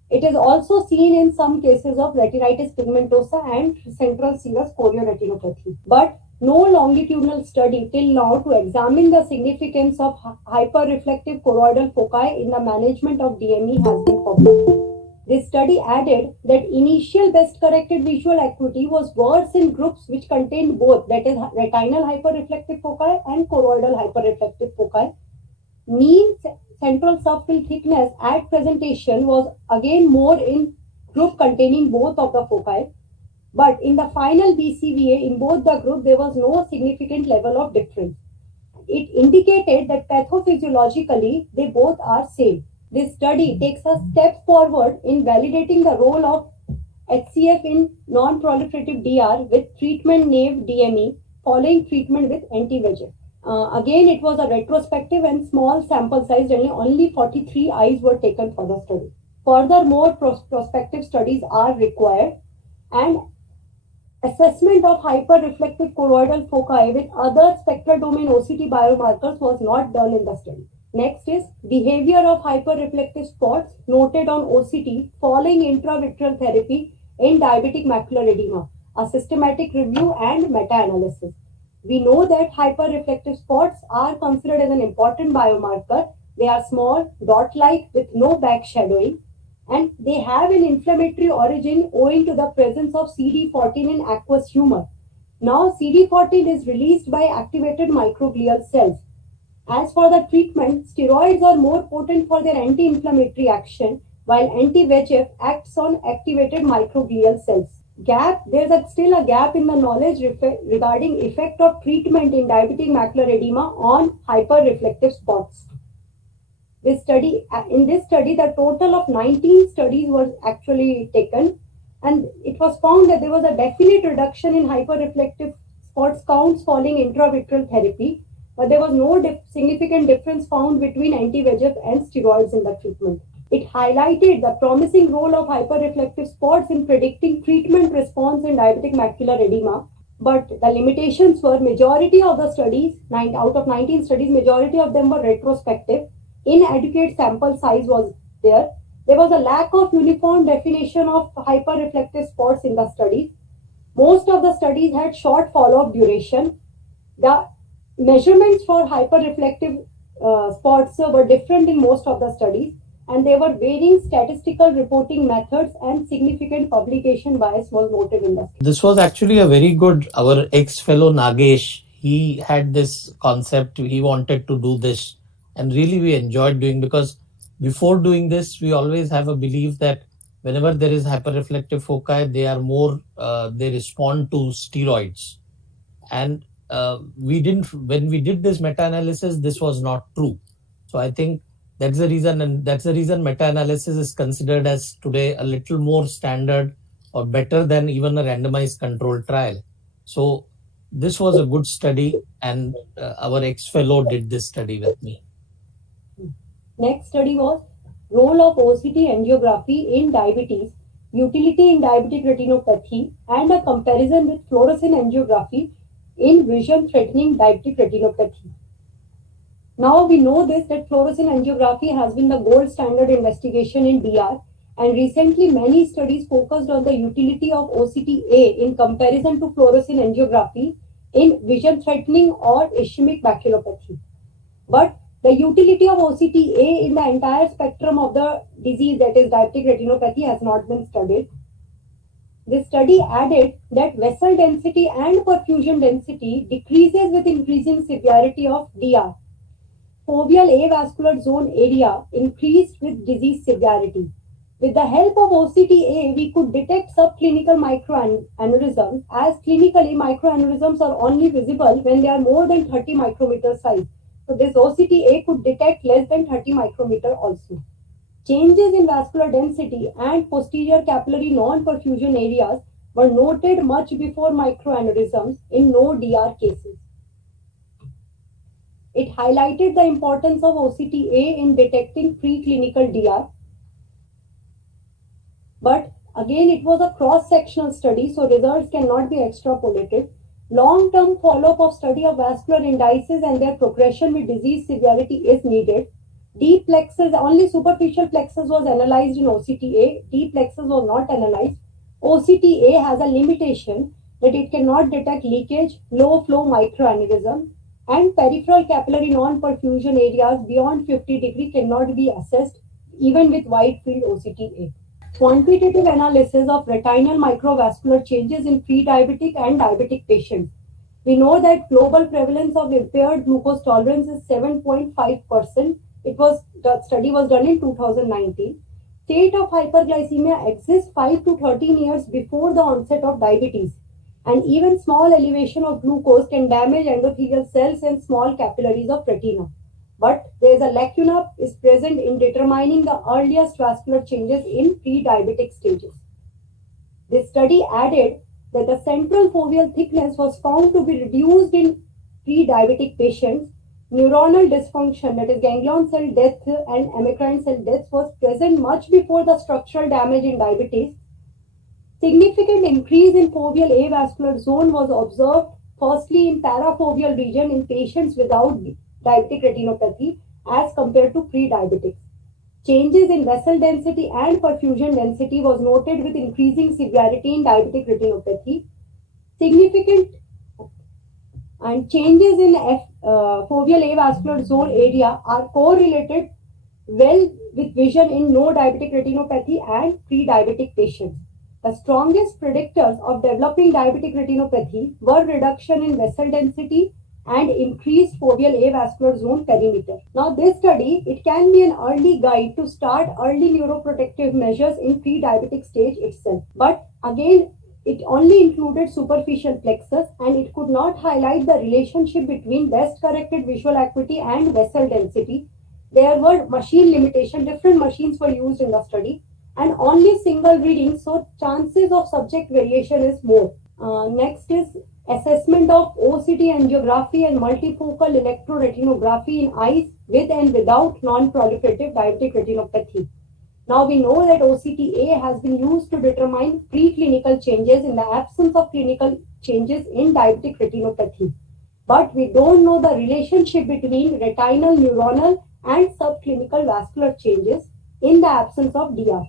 It is also seen in some cases of retinitis pigmentosa and central serous chorioretinopathy. But no longitudinal study till now to examine the significance of hyperreflective choroidal foci in the management of DME has been published. This study added that initial best corrected visual acuity was worse in groups which contained both, that is retinal hyperreflective foci and choroidal hyperreflective foci. Mean central subfield thickness at presentation was again more in group containing both of the foci, but in the final BCVA in both the group there was no significant level of difference. It indicated that pathophysiologically they both are same. This study takes a step forward in validating the role of HCF in non-proliferative DR with treatment named DME following treatment with anti-VEGF. Again, it was a retrospective and small sample size, and only 43 eyes were taken for the study. Furthermore, prospective studies are required, and assessment of hyperreflective choroidal foci with other spectral domain OCT biomarkers was not done in the study. Next is behavior of hyperreflective spots noted on OCT following intravitreal therapy in diabetic macular edema, a systematic review and meta-analysis. We know that hyperreflective spots are considered as an important biomarker. They are small, dot-like with no back shadowing, and they have an inflammatory origin owing to the presence of CD14 in aqueous humor. Now, CD14 is released by activated microglial cells. As for the treatment, steroids are more potent for their anti-inflammatory action, while anti-VEGF acts on activated microglial cells. There's still a gap in the knowledge regarding effect of treatment in diabetic macular edema on hyperreflective spots. In this study, the total of 19 studies were actually taken, and it was found that there was a definite reduction in hyperreflective spots counts following intravitreal therapy, but there was no significant difference found between anti-VEGF and steroids in the treatment. It highlighted the promising role of hyperreflective spots in predicting treatment response in diabetic macular edema, but the limitations were majority of the studies, 9 out of 19 studies, majority of them were retrospective. Inadequate sample size was there. There was a lack of uniform definition of hyperreflective spots in the studies. Most of the studies had short follow-up duration. The measurements for hyperreflective spots were different in most of the studies, and there were varying statistical reporting methods, and significant publication bias was noted in the study. This was actually a very good, our ex-fellow Nagesh, he had this concept, he wanted to do this, and really we enjoyed doing, because before doing this, we always have a belief that whenever there is hyperreflective foci, they are more, they respond to steroids. And when we did this meta-analysis, this was not true. So I think that's the reason, and that's the reason meta-analysis is considered as today a little more standard or better than even a randomized controlled trial. So this was a good study, and our ex-fellow did this study with me. Next study was role of OCT angiography in diabetes, utility in diabetic retinopathy, and a comparison with fluorescein angiography in vision-threatening diabetic retinopathy. Now we know that fluorescein angiography has been the gold standard investigation in DR, and recently many studies focused on the utility of OCT-A in comparison to fluorescein angiography in vision-threatening or ischemic maculopathy. But the utility of OCT-A in the entire spectrum of the disease, that is diabetic retinopathy, has not been studied. This study added that vessel density and perfusion density decreases with increasing severity of DR. Foveal avascular zone area increased with disease severity. With the help of OCT-A, we could detect subclinical microaneurysms, as clinically microaneurysms are only visible when they are more than 30 micrometer size. So this OCT-A could detect less than 30 micrometer also. Changes in vascular density and posterior capillary non-perfusion areas were noted much before microaneurysms in no DR cases. It highlighted the importance of OCT-A in detecting preclinical DR. But again, it was a cross-sectional study, so results cannot be extrapolated. Long-term follow-up of study of vascular indices and their progression with disease severity is needed. Deep plexus, only superficial plexus was analyzed in OCT-A. Deep plexus was not analyzed. OCT-A has a limitation that it cannot detect leakage, low-flow microaneurysm, and peripheral capillary non-perfusion areas beyond 50 degree cannot be assessed even with wide field OCT-A. quantitative analysis of retinal microvascular changes in pre-diabetic and diabetic patients. We know that global prevalence of impaired glucose tolerance is 7.5%. The study was done in 2019. State of hyperglycemia exists 5 to 13 years before the onset of diabetes. And even small elevation of glucose can damage endothelial cells and small capillaries of retina. But there is a lacuna is present in determining the earliest vascular changes in pre-diabetic stages. This study added that the central foveal thickness was found to be reduced in pre-diabetic patients. Neuronal dysfunction, that is ganglion cell death and amacrine cell death, was present much before the structural damage in diabetes. Significant increase in foveal avascular zone was observed firstly in parafoveal region in patients without diabetic retinopathy as compared to pre-diabetics. Changes in vessel density and perfusion density was noted with increasing severity in diabetic retinopathy. Significant and changes in foveal avascular zone area are correlated well with vision in no diabetic retinopathy and pre-diabetic patients. The strongest predictors of developing diabetic retinopathy were reduction in vessel density and increased foveal avascular zone perimeter. Now this study, it can be an early guide to start early neuroprotective measures in pre-diabetic stage itself. But again, it only included superficial plexus and it could not highlight the relationship between best corrected visual acuity and vessel density. There were machine limitations, different machines were used in the study and only single reading, so chances of subject variation is more. Next is assessment of OCT angiography and multifocal electroretinography in eyes with and without non-proliferative diabetic retinopathy. Now we know that OCTA has been used to determine preclinical changes in the absence of clinical changes in diabetic retinopathy. But we don't know the relationship between retinal, neuronal and subclinical vascular changes in the absence of DR.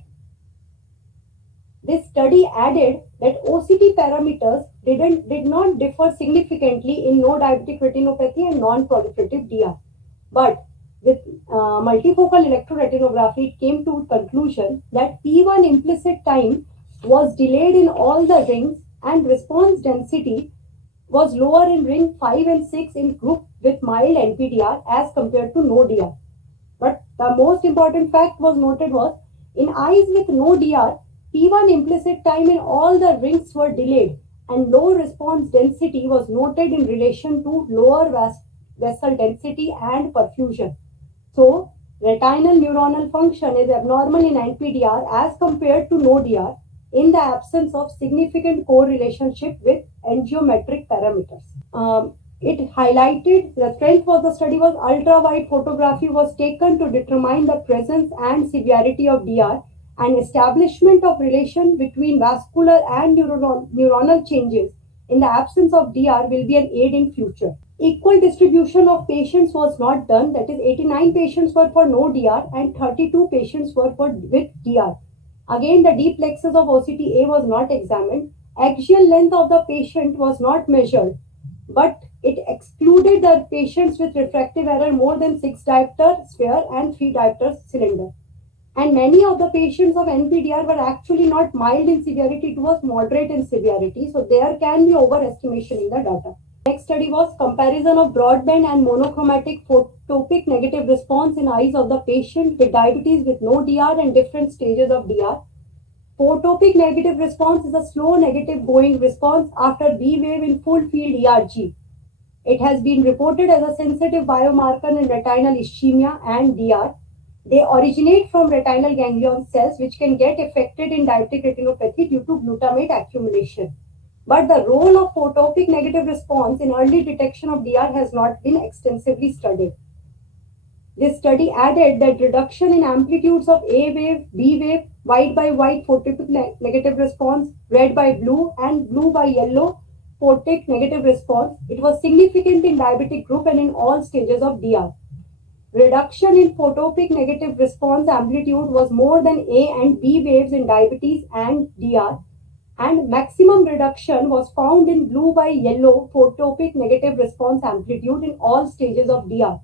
This study added that OCT parameters did not differ significantly in no diabetic retinopathy and non-proliferative DR. But with multifocal electroretinography, it came to a conclusion that P1 implicit time was delayed in all the rings and response density was lower in ring 5 and 6 in group with mild NPDR as compared to no DR. But the most important fact was noted was in eyes with no DR, P1 implicit time in all the rings were delayed and low response density was noted in relation to lower vessel density and perfusion. So, retinal neuronal function is abnormal in NPDR as compared to no DR in the absence of significant correlationship with angiometric parameters. It highlighted the strength of the study was ultra-wide photography was taken to determine the presence and severity of DR and establishment of relation between vascular and neuronal changes in the absence of DR will be an aid in future. Equal distribution of patients was not done, that is 89 patients were for no DR and 32 patients were for with DR. Again, the deep plexus of OCTA was not examined. Axial length of the patient was not measured, but it excluded the patients with refractive error more than 6 diopter sphere and 3 diopter cylinder. And many of the patients of NPDR were actually not mild in severity, it was moderate in severity. So there can be overestimation in the data. Next study was comparison of broadband and monochromatic photopic negative response in eyes of the patient with diabetes with no DR and different stages of DR. Photopic negative response is a slow negative going response after B wave in full field ERG. It has been reported as a sensitive biomarker in retinal ischemia and DR. They originate from retinal ganglion cells which can get affected in diabetic retinopathy due to glutamate accumulation. But the role of photopic negative response in early detection of DR has not been extensively studied. This study added that reduction in amplitudes of A wave, B wave, white by white photopic negative response, red by blue and blue by yellow photic negative response. It was significant in diabetic group and in all stages of DR. Reduction in photopic negative response amplitude was more than A and B waves in diabetes and DR, and maximum reduction was found in blue by yellow photopic negative response amplitude in all stages of DR,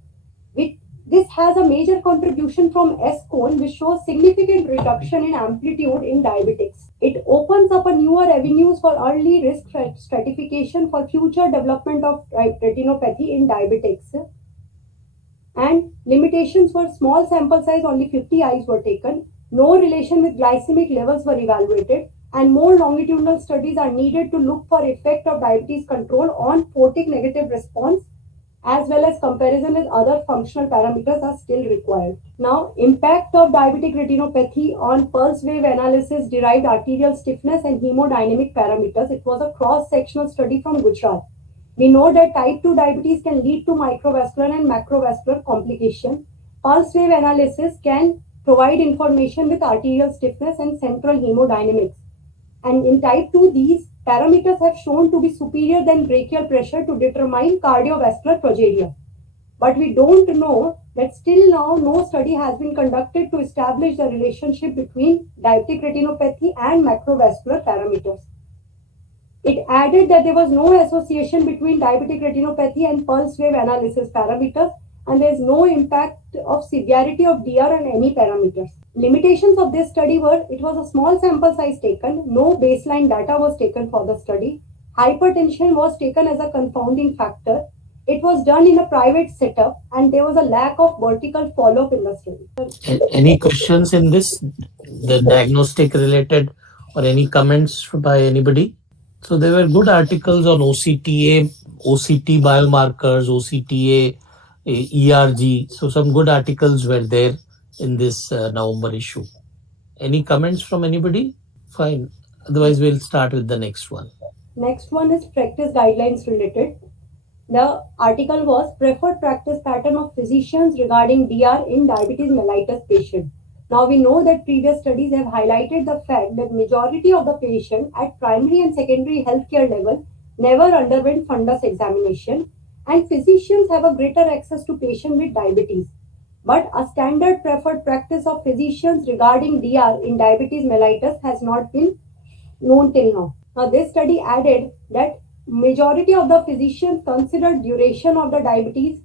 This has a major contribution from S-cone, which shows significant reduction in amplitude in diabetics. It opens up a newer avenues for early risk stratification for future development of retinopathy in diabetics. And limitations were small sample size, only 50 eyes were taken, no relation with glycemic levels were evaluated, and more longitudinal studies are needed to look for effect of diabetes control on photic negative response, as well as comparison with other functional parameters are still required. Now, impact of diabetic retinopathy on pulse wave analysis, derived arterial stiffness and hemodynamic parameters. It was a cross-sectional study from Gujarat. We know that type 2 diabetes can lead to microvascular and macrovascular complication. Pulse wave analysis can provide information with arterial stiffness and central hemodynamics. And in type 2, these parameters have shown to be superior than brachial pressure to determine cardiovascular progeria. But we don't know that still now no study has been conducted to establish the relationship between diabetic retinopathy and macrovascular parameters. It added that there was no association between diabetic retinopathy and pulse wave analysis parameters, and there is no impact of severity of DR on any parameters. Limitations of this study were, it was a small sample size taken, no baseline data was taken for the study, hypertension was taken as a confounding factor, it was done in a private setup, and there was a lack of vertical follow-up in the study. Any questions in this, the diagnostic related, or any comments by anybody? So there were good articles on OCTA, OCT biomarkers, OCTA, ERG. So some good articles were there in this November issue. Any comments from anybody? Fine. Otherwise, we'll start with the next one. Next one is practice guidelines related. The article was preferred practice pattern of physicians regarding DR in diabetes mellitus patient. Now we know that previous studies have highlighted the fact that majority of the patient at primary and secondary healthcare level never underwent fundus examination, and physicians have a greater access to patient with diabetes. But a standard preferred practice of physicians regarding DR in diabetes mellitus has not been known till now. Now this study added that majority of the physicians considered duration of the diabetes,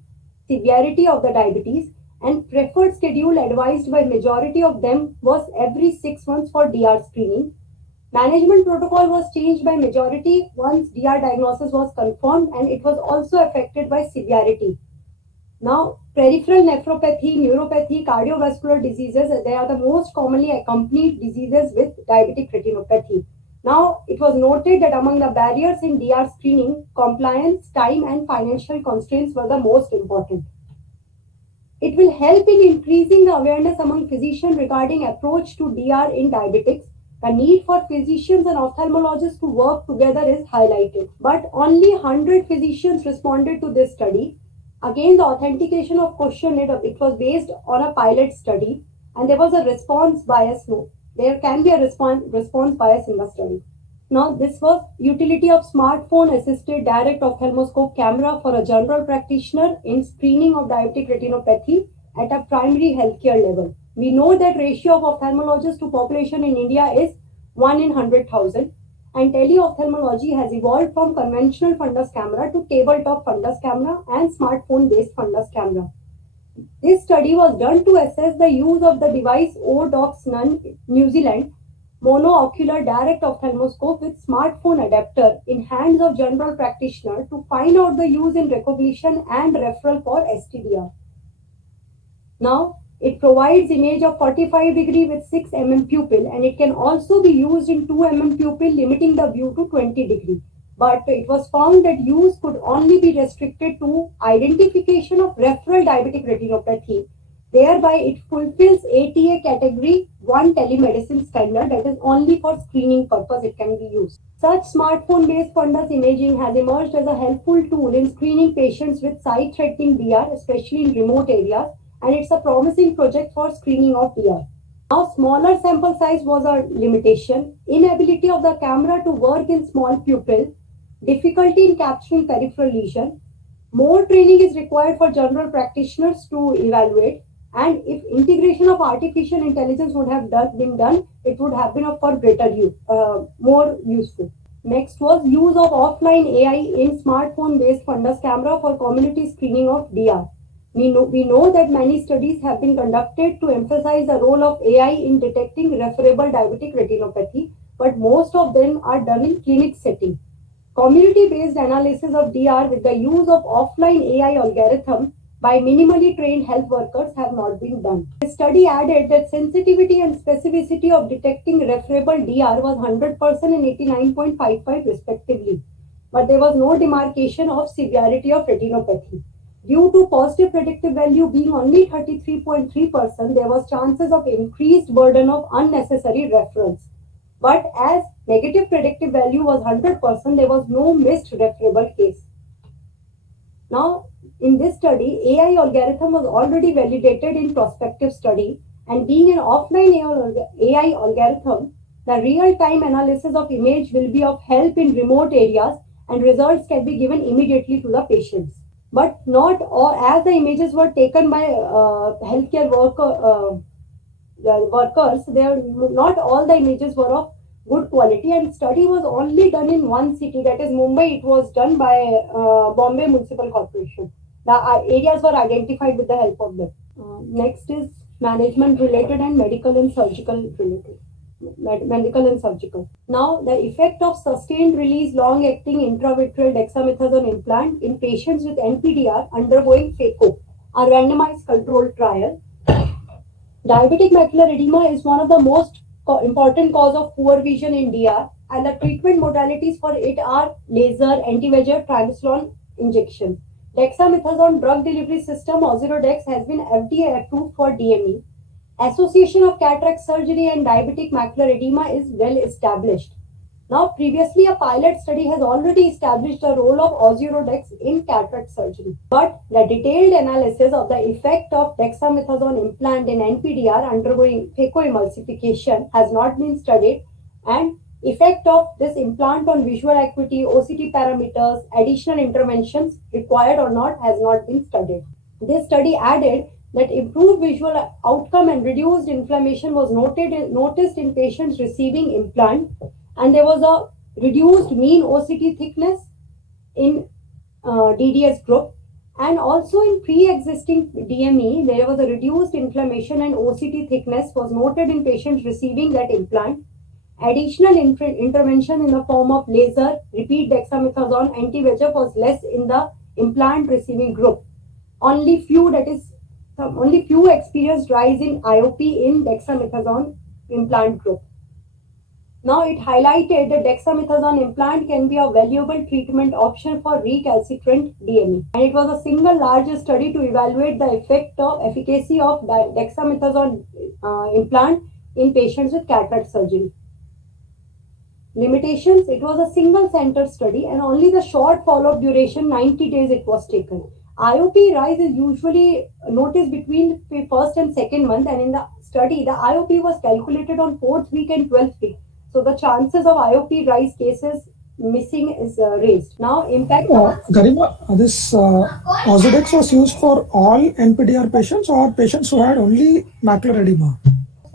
severity of the diabetes, and preferred schedule advised by majority of them was every 6 months for DR screening. Management protocol was changed by majority once DR diagnosis was confirmed, and it was also affected by severity. Now, peripheral nephropathy, neuropathy, cardiovascular diseases, they are the most commonly accompanied diseases with diabetic retinopathy. Now, it was noted that among the barriers in DR screening, compliance, time, and financial constraints were the most important. It will help in increasing the awareness among physicians regarding approach to DR in diabetics. The need for physicians and ophthalmologists to work together is highlighted. But only 100 physicians responded to this study. Again, the authentication of question, it was based on a pilot study, and there was a response bias. No, there can be a response bias in the study. Now, this was utility of smartphone assisted direct ophthalmoscope camera for a general practitioner in screening of diabetic retinopathy at a primary healthcare level. We know that ratio of ophthalmologists to population in India is 1 in 100,000, and teleophthalmology has evolved from conventional fundus camera to tabletop fundus camera and smartphone based fundus camera. This study was done to assess the use of the device ODox Nun, New Zealand, monoocular direct ophthalmoscope with smartphone adapter in hands of general practitioner to find out the use in recognition and referral for STDR. Now, it provides image of 45 degree with 6 mm pupil, and it can also be used in 2 mm pupil, limiting the view to 20 degree. But it was found that use could only be restricted to identification of referral diabetic retinopathy. Thereby, it fulfills ATA category 1 telemedicine standard, that is only for screening purpose it can be used. Such smartphone-based fundus imaging has emerged as a helpful tool in screening patients with sight-threatening DR, especially in remote areas, and it's a promising project for screening of DR. Now, smaller sample size was a limitation, inability of the camera to work in small pupil, difficulty in capturing peripheral lesion. More training is required for general practitioners to evaluate, and if integration of artificial intelligence would have been done, it would have been of far greater use, more useful. Next was use of offline AI in smartphone-based fundus camera for community screening of DR. We know that many studies have been conducted to emphasize the role of AI in detecting referable diabetic retinopathy, but most of them are done in clinic setting. Community-based analysis of DR with the use of offline AI algorithm by minimally trained health workers have not been done. The study added that sensitivity and specificity of detecting referable DR was 100% and 89.55 respectively, but there was no demarcation of severity of retinopathy. Due to positive predictive value being only 33.3%, there was chances of increased burden of unnecessary reference. But as negative predictive value was 100%, there was no missed referable case. Now, in this study, AI algorithm was already validated in prospective study, and being an offline AI algorithm, the real-time analysis of image will be of help in remote areas and results can be given immediately to the patients. But not all, as the images were taken by healthcare workers, not all the images were of good quality, and study was only done in one city, that is Mumbai. It was done by Bombay Municipal Corporation. The areas were identified with the help of them. Next is management related and medical and surgical related. Medical and surgical. Now, the effect of sustained release long-acting intravitreal dexamethasone implant in patients with NPDR undergoing phaco, a randomized controlled trial. Diabetic macular edema is one of the most important cause of poor vision in DR, and the treatment modalities for it are laser, anti-VEGF, triamcinolone injection. Dexamethasone drug delivery system, Ozurdex, has been FDA approved for DME. Association of cataract surgery and diabetic macular edema is well established. Now, previously, a pilot study has already established the role of Ozurdex in cataract surgery. But the detailed analysis of the effect of dexamethasone implant in NPDR undergoing phacoemulsification has not been studied, and effect of this implant on visual acuity, OCT parameters, additional interventions required or not has not been studied. This study added that improved visual outcome and reduced inflammation was noticed in patients receiving implant, and there was a reduced mean OCT thickness in DDS group, and also in pre-existing DME there was a reduced inflammation and OCT thickness was noted in patients receiving that implant. Additional intervention in the form of laser, repeat dexamethasone, anti-VEGF was less in the implant receiving group. Only few experienced rise in IOP in dexamethasone implant group. Now, it highlighted that dexamethasone implant can be a valuable treatment option for recalcitrant DME. And it was the single largest study to evaluate the efficacy of dexamethasone implant in patients with cataract surgery. Limitations: it was a single center study and only the short follow-up duration, 90 days, it was taken. IOP rise is usually noticed between the first and second month, and in the study, the IOP was calculated on 4th week and 12th week. So the chances of IOP rise cases missing is raised. Now, impact. Garima, this Ozurdex was used for all NPDR patients or patients who had only macular edema?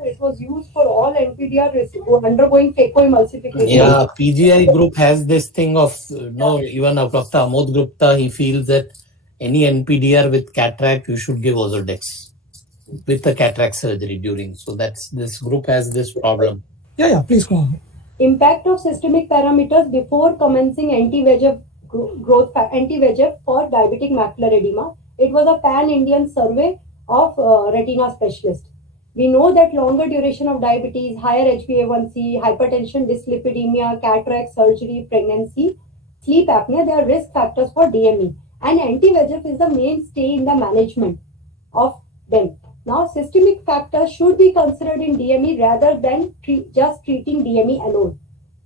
It was used for all NPDR undergoing phacoemulsification. Yeah, PGI group has this thing of, even Dr. Amod Gupta, he feels that any NPDR with cataract, you should give Ozurdex with the cataract surgery during. So this group has this problem. Yeah, please go on. Impact of systemic parameters before commencing anti-VEGF for diabetic macular edema. It was a pan-Indian survey of retina specialists. We know that longer duration of diabetes, higher HbA1c, hypertension, dyslipidemia, cataract surgery, pregnancy, sleep apnea, they are risk factors for DME. And anti-VEGF is the mainstay in the management of them. Now, systemic factors should be considered in DME rather than just treating DME alone.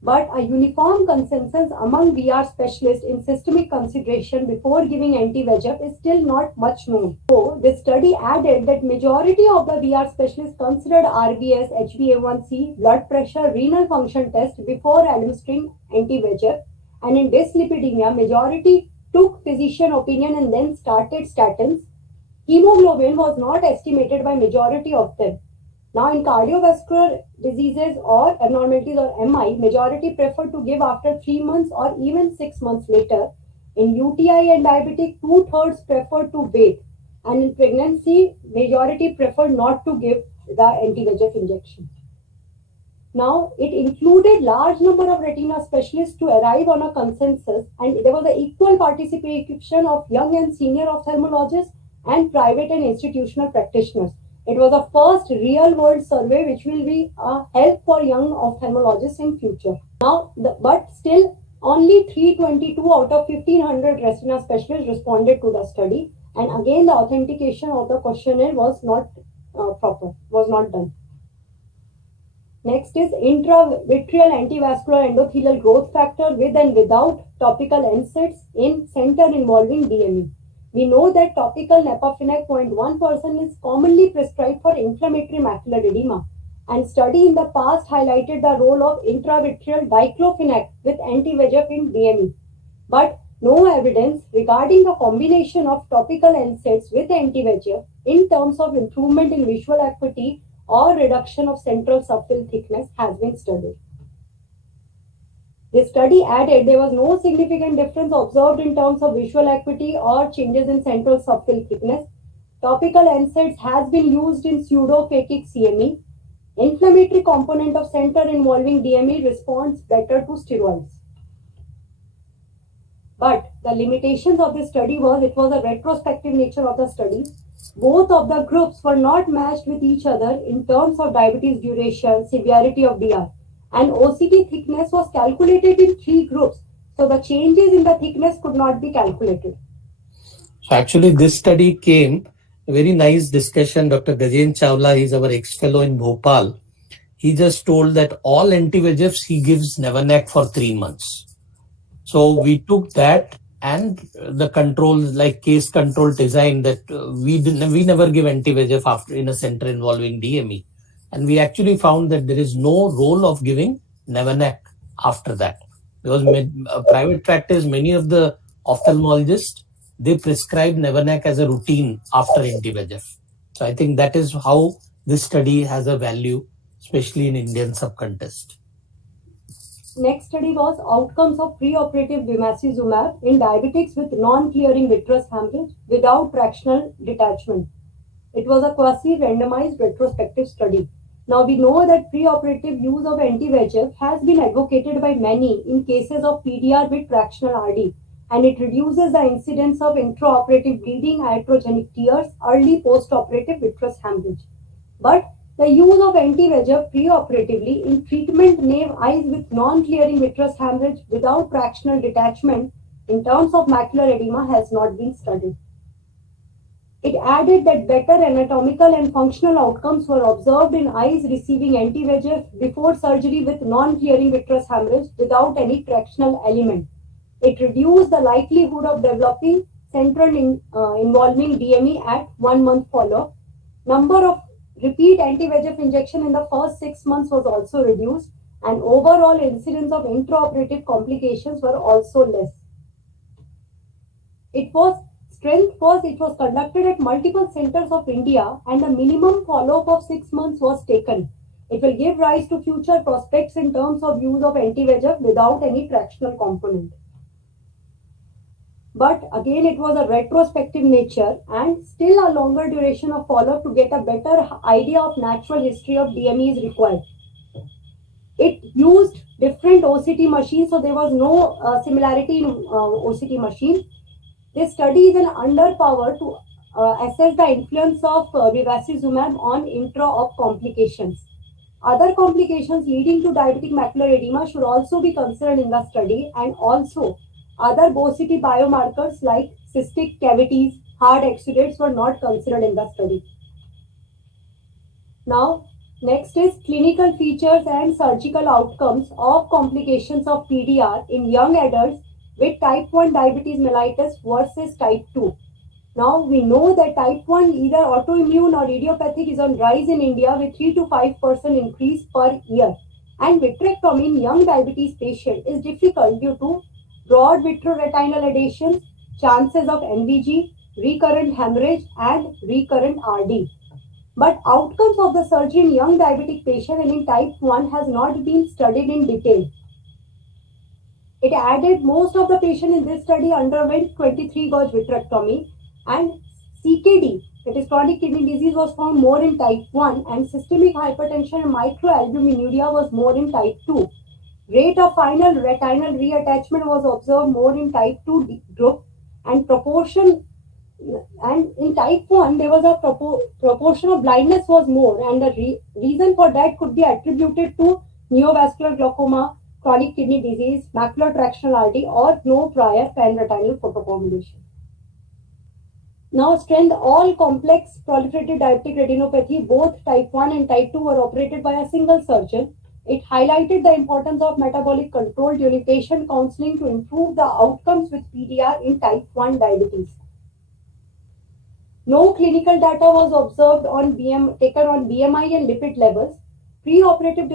But a uniform consensus among VR specialists in systemic consideration before giving anti-VEGF is still not much known. So, this study added that majority of the VR specialists considered RBS, HbA1c, blood pressure, renal function test before administering anti-VEGF. And in dyslipidemia, majority took physician opinion and then started statins. Hemoglobin was not estimated by majority of them. Now, in cardiovascular diseases or abnormalities or MI, majority prefer to give after 3 months or even 6 months later. In UTI and diabetic, 2/3 prefer to wait. And in pregnancy, majority prefer not to give the anti-VEGF injection. Now, it included large number of retina specialists to arrive on a consensus, and there was an equal participation of young and senior ophthalmologists and private and institutional practitioners. It was the first real-world survey which will be a help for young ophthalmologists in future. Now, but still, only 322 out of 1500 retina specialists responded to the study, and again the authentication of the questionnaire was not proper, was not done. Next is intravitreal antivascular endothelial growth factor with and without topical NSAIDs in center involving DME. We know that topical Nepafinac 0.1% is commonly prescribed for inflammatory macular edema, and study in the past highlighted the role of intravitreal diclofenac with anti-VEGF in DME. But no evidence regarding the combination of topical NSAIDs with anti-VEGF in terms of improvement in visual acuity or reduction of central subfield thickness has been studied. This study added there was no significant difference observed in terms of visual acuity or changes in central subfield thickness. Topical NSAIDs has been used in pseudophakic CME. Inflammatory component of center involving DME responds better to steroids. But the limitations of this study was it was a retrospective nature of the study. Both of the groups were not matched with each other in terms of diabetes duration, severity of DR, and OCT thickness was calculated in 3 groups. So the changes in the thickness could not be calculated. So actually this study came, a very nice discussion. Dr. Gajen Chawla, he's our ex-fellow in Bhopal. He just told that all anti-VEGFs he gives Nevernac for 3 months. So we took that and the controls like case control design that we never give anti-VEGF after in a center involving DME. And we actually found that there is no role of giving Nevernac after that. Because private practice, many of the ophthalmologists, they prescribe Nevernac as a routine after anti-VEGF. So I think that is how this study has a value, especially in Indian subcontinent. Next study was outcomes of preoperative bimazizumab in diabetics with non-clearing vitreous hemorrhage without fractional detachment. It was a quasi-randomized retrospective study. Now we know that preoperative use of anti-VEGF has been advocated by many in cases of PDR with fractional RD, and it reduces the incidence of intraoperative bleeding, iatrogenic tears, early post-operative vitreous hemorrhage. But the use of anti-VEGF preoperatively in treatment-naive eyes with non-clearing vitreous hemorrhage without fractional detachment in terms of macular edema has not been studied. It added that better anatomical and functional outcomes were observed in eyes receiving anti-VEGF before surgery with non-clearing vitreous hemorrhage without any fractional element. It reduced the likelihood of developing central involving DME at 1 month follow-up. Number of repeat anti-VEGF injection in the first 6 months was also reduced, and overall incidence of intraoperative complications were also less. It was conducted at multiple centers of India, and the minimum follow-up of 6 months was taken. It will give rise to future prospects in terms of use of anti-VEGF without any fractional component. But again, it was a retrospective nature and still a longer duration of follow-up to get a better idea of natural history of DME is required. It used different OCT machines, so there was no similarity in OCT machines. This study is an underpowered to assess the influence of bevacizumab on intra-op complications. Other complications leading to diabetic macular edema should also be considered in the study, and also other OCT biomarkers like cystic cavities, hard exudates were not considered in the study. Now, next is clinical features and surgical outcomes of complications of PDR in young adults with type 1 diabetes mellitus versus type 2. Now, we know that type 1 either autoimmune or idiopathic is on rise in India with 3 to 5% increase per year. And vitrectomy in young diabetes patient is difficult due to broad vitreoretinal adhesions, chances of NVG, recurrent hemorrhage, and recurrent RD. But outcomes of the surgery in young diabetic patient and in type 1 has not been studied in detail. It added most of the patients in this study underwent 23 gauge vitrectomy, and CKD, that is chronic kidney disease, was found more in type 1, and systemic hypertension and microalbuminuria was more in type 2. Rate of final retinal reattachment was observed more in type 2 group, and in type 1 there was a proportion of blindness was more, and the reason for that could be attributed to neovascular glaucoma, chronic kidney disease, macular tractional RD, or no prior pan-retinal photocoagulation. Now, strength, all complex proliferative diabetic retinopathy, both type 1 and type 2, were operated by a single surgeon. It highlighted the importance of metabolic control during patient counseling to improve the outcomes with PDR in type 1 diabetes. No clinical data was observed taken on BMI and lipid levels. Preoperative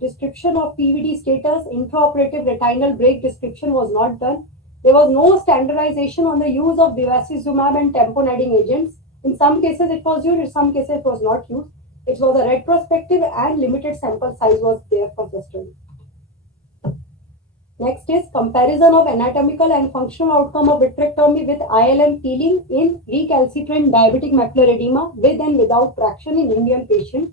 description of PVD status, intraoperative retinal break description was not done. There was no standardization on the use of bevacizumab and tamponading agents. In some cases it was used, in some cases it was not used. It was a retrospective and limited sample size was there for the study. Next is comparison of anatomical and functional outcome of vitrectomy with ILM peeling in recalcitrant diabetic macular edema with and without traction in Indian patients.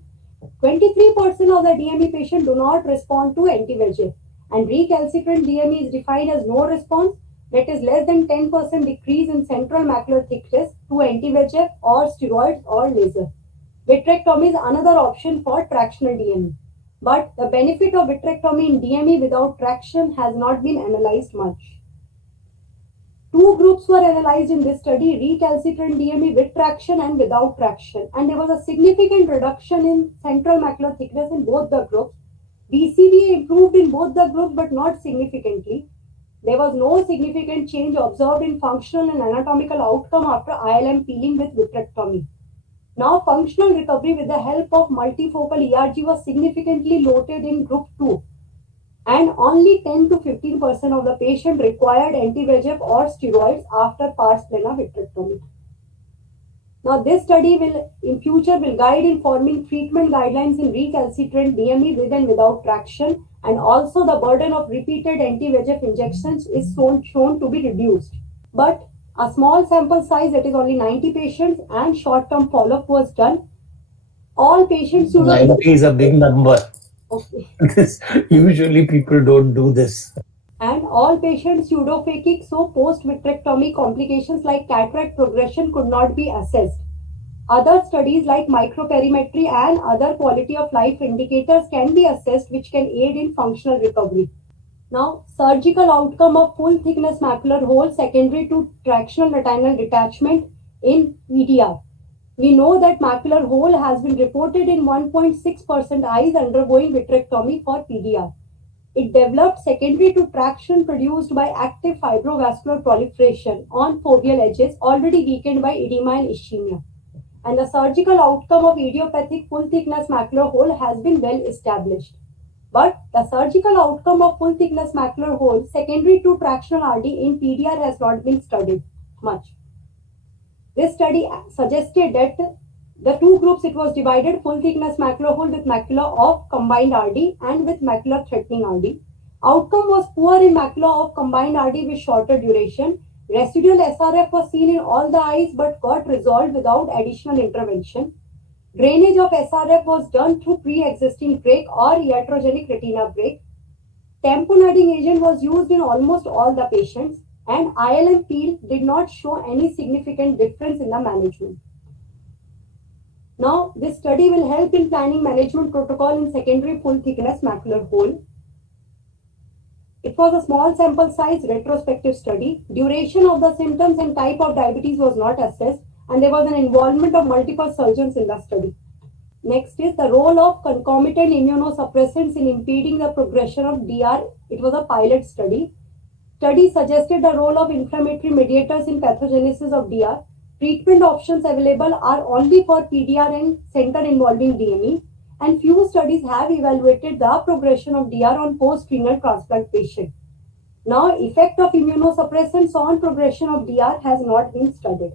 23% of the DME patients do not respond to anti-VEGF, and recalcitrant DME is defined as no response, that is less than 10% decrease in central macular thickness to anti-VEGF or steroids or laser. Vitrectomy is another option for tractional DME. But the benefit of vitrectomy in DME without traction has not been analyzed much. Two groups were analyzed in this study, recalcitrant DME with traction and without traction, and there was a significant reduction in central macular thickness in both the groups. BCVA improved in both the groups but not significantly. There was no significant change observed in functional and anatomical outcome after ILM peeling with vitrectomy. Now, functional recovery with the help of multifocal ERG was significantly noted in group 2, and only 10 to 15% of the patient required anti-VEGF or steroids after pars plana vitrectomy. Now, this study in future will guide in forming treatment guidelines in recalcitrant DME with and without traction, and also the burden of repeated anti-VEGF injections is shown to be reduced. But a small sample size, that is only 90 patients, and short-term follow-up was done. All patients... 90 is a big number. Okay. Usually people don't do this. And all patients pseudophakic, so post-vitrectomy complications like cataract progression could not be assessed. Other studies like microperimetry and other quality of life indicators can be assessed, which can aid in functional recovery. Now, surgical outcome of full thickness macular hole secondary to tractional retinal detachment in PDR. We know that macular hole has been reported in 1.6% eyes undergoing vitrectomy for PDR. It developed secondary to traction produced by active fibrovascular proliferation on foveal edges already weakened by edema and ischemia. And the surgical outcome of idiopathic full thickness macular hole has been well established. But the surgical outcome of full thickness macular hole secondary to tractional RD in PDR has not been studied much. This study suggested that the two groups it was divided, full thickness macular hole with macula of combined RD and with macular threatening RD. Outcome was poor in macula of combined RD with shorter duration. Residual SRF was seen in all the eyes but got resolved without additional intervention. Drainage of SRF was done through pre-existing break or iatrogenic retina break. Tamponading agent was used in almost all the patients, and ILM peel did not show any significant difference in the management. Now, this study will help in planning management protocol in secondary full thickness macular hole. It was a small sample size retrospective study. Duration of the symptoms and type of diabetes was not assessed, and there was an involvement of multiple surgeons in the study. Next is the role of concomitant immunosuppressants in impeding the progression of DR. It was a pilot study. Study suggested the role of inflammatory mediators in pathogenesis of DR. Treatment options available are only for PDR and center involving DME, and few studies have evaluated the progression of DR on post-renal transplant patients. Now, effect of immunosuppressants on progression of DR has not been studied.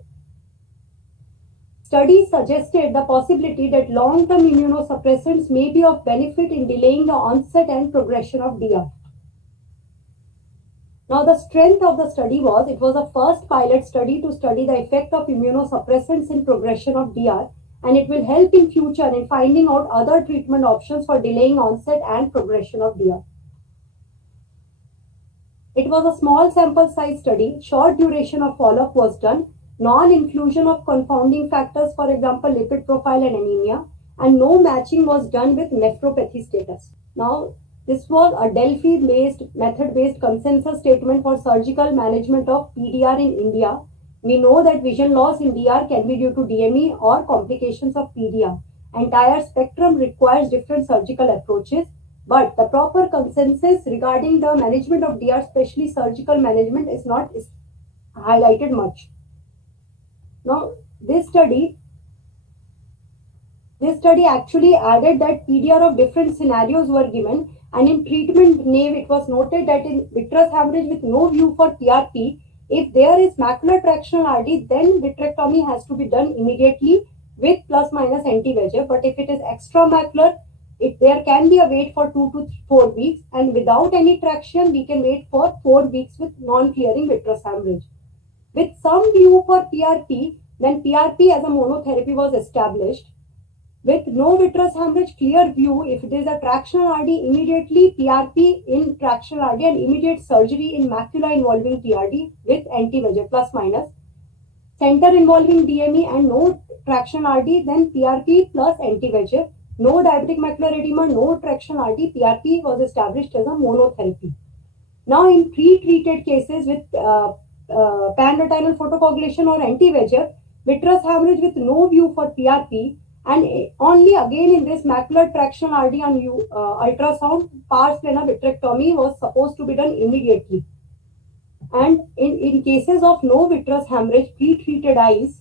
Studies suggested the possibility that long-term immunosuppressants may be of benefit in delaying the onset and progression of DR. Now, the strength of the study was, it was a first pilot study to study the effect of immunosuppressants in progression of DR, and it will help in future in finding out other treatment options for delaying onset and progression of DR. It was a small sample size study, short duration of follow-up was done, non-inclusion of confounding factors, for example, lipid profile and anemia, and no matching was done with nephropathy status. Now, this was a Delphi-based, method-based consensus statement for surgical management of PDR in India. We know that vision loss in DR can be due to DME or complications of PDR. Entire spectrum requires different surgical approaches, but the proper consensus regarding the management of DR, especially surgical management, is not highlighted much. Now, this study actually added that PDR of different scenarios were given, and in treatment naive, it was noted that in vitreous hemorrhage with no view for PRP, if there is macular tractional RD, then vitrectomy has to be done immediately with plus minus anti-VEGF. But if it is extramacular, there can be a wait for 2 to 4 weeks, and without any traction, we can wait for 4 weeks with non-clearing vitreous hemorrhage. With some view for PRP, when PRP as a monotherapy was established, with no vitreous hemorrhage, clear view, if it is a tractional RD, immediately PRP in tractional RD and immediate surgery in macula involving TRD with anti-VEGF plus minus. Center involving DME and no tractional RD, then PRP plus anti-VEGF. No diabetic macular edema, no tractional RD, PRP was established as a monotherapy. Now, in pre-treated cases with pan-retinal photocoagulation or anti-VEGF, vitreous hemorrhage with no view for PRP, and only again in this macular traction RD on ultrasound, pars plana vitrectomy was supposed to be done immediately. And in cases of no vitreous hemorrhage, pre-treated eyes,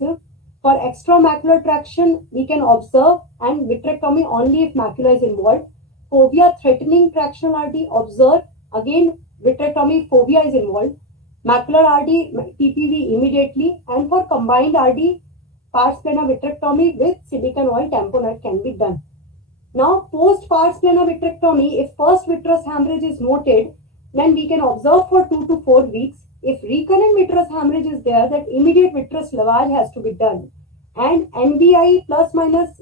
for extramacular traction, we can observe and vitrectomy only if macula is involved. Fovea threatening traction RD, observe, again vitrectomy, fovea is involved. Macular RD, PPV immediately, and for combined RD, pars plana vitrectomy with silicone oil tamponade can be done. Now, post pars plana vitrectomy, if first vitreous hemorrhage is noted, then we can observe for 2 to 4 weeks. If recurrent vitreous hemorrhage is there, that immediate vitreous lavage has to be done. And NVI plus minus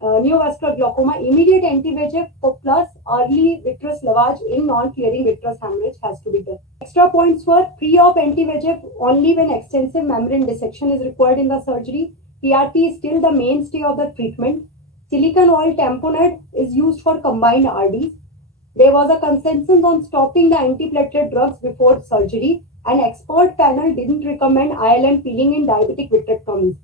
neovascular glaucoma, immediate anti-VEGF plus early vitreous lavage in non-clearing vitreous hemorrhage has to be done. Extra points were pre-op anti-VEGF only when extensive membrane dissection is required in the surgery. PRP is still the mainstay of the treatment. Silicone oil tamponade is used for combined RDs. There was a consensus on stopping the antiplatelet drugs before surgery, and expert panel didn't recommend ILM peeling in diabetic vitrectomies.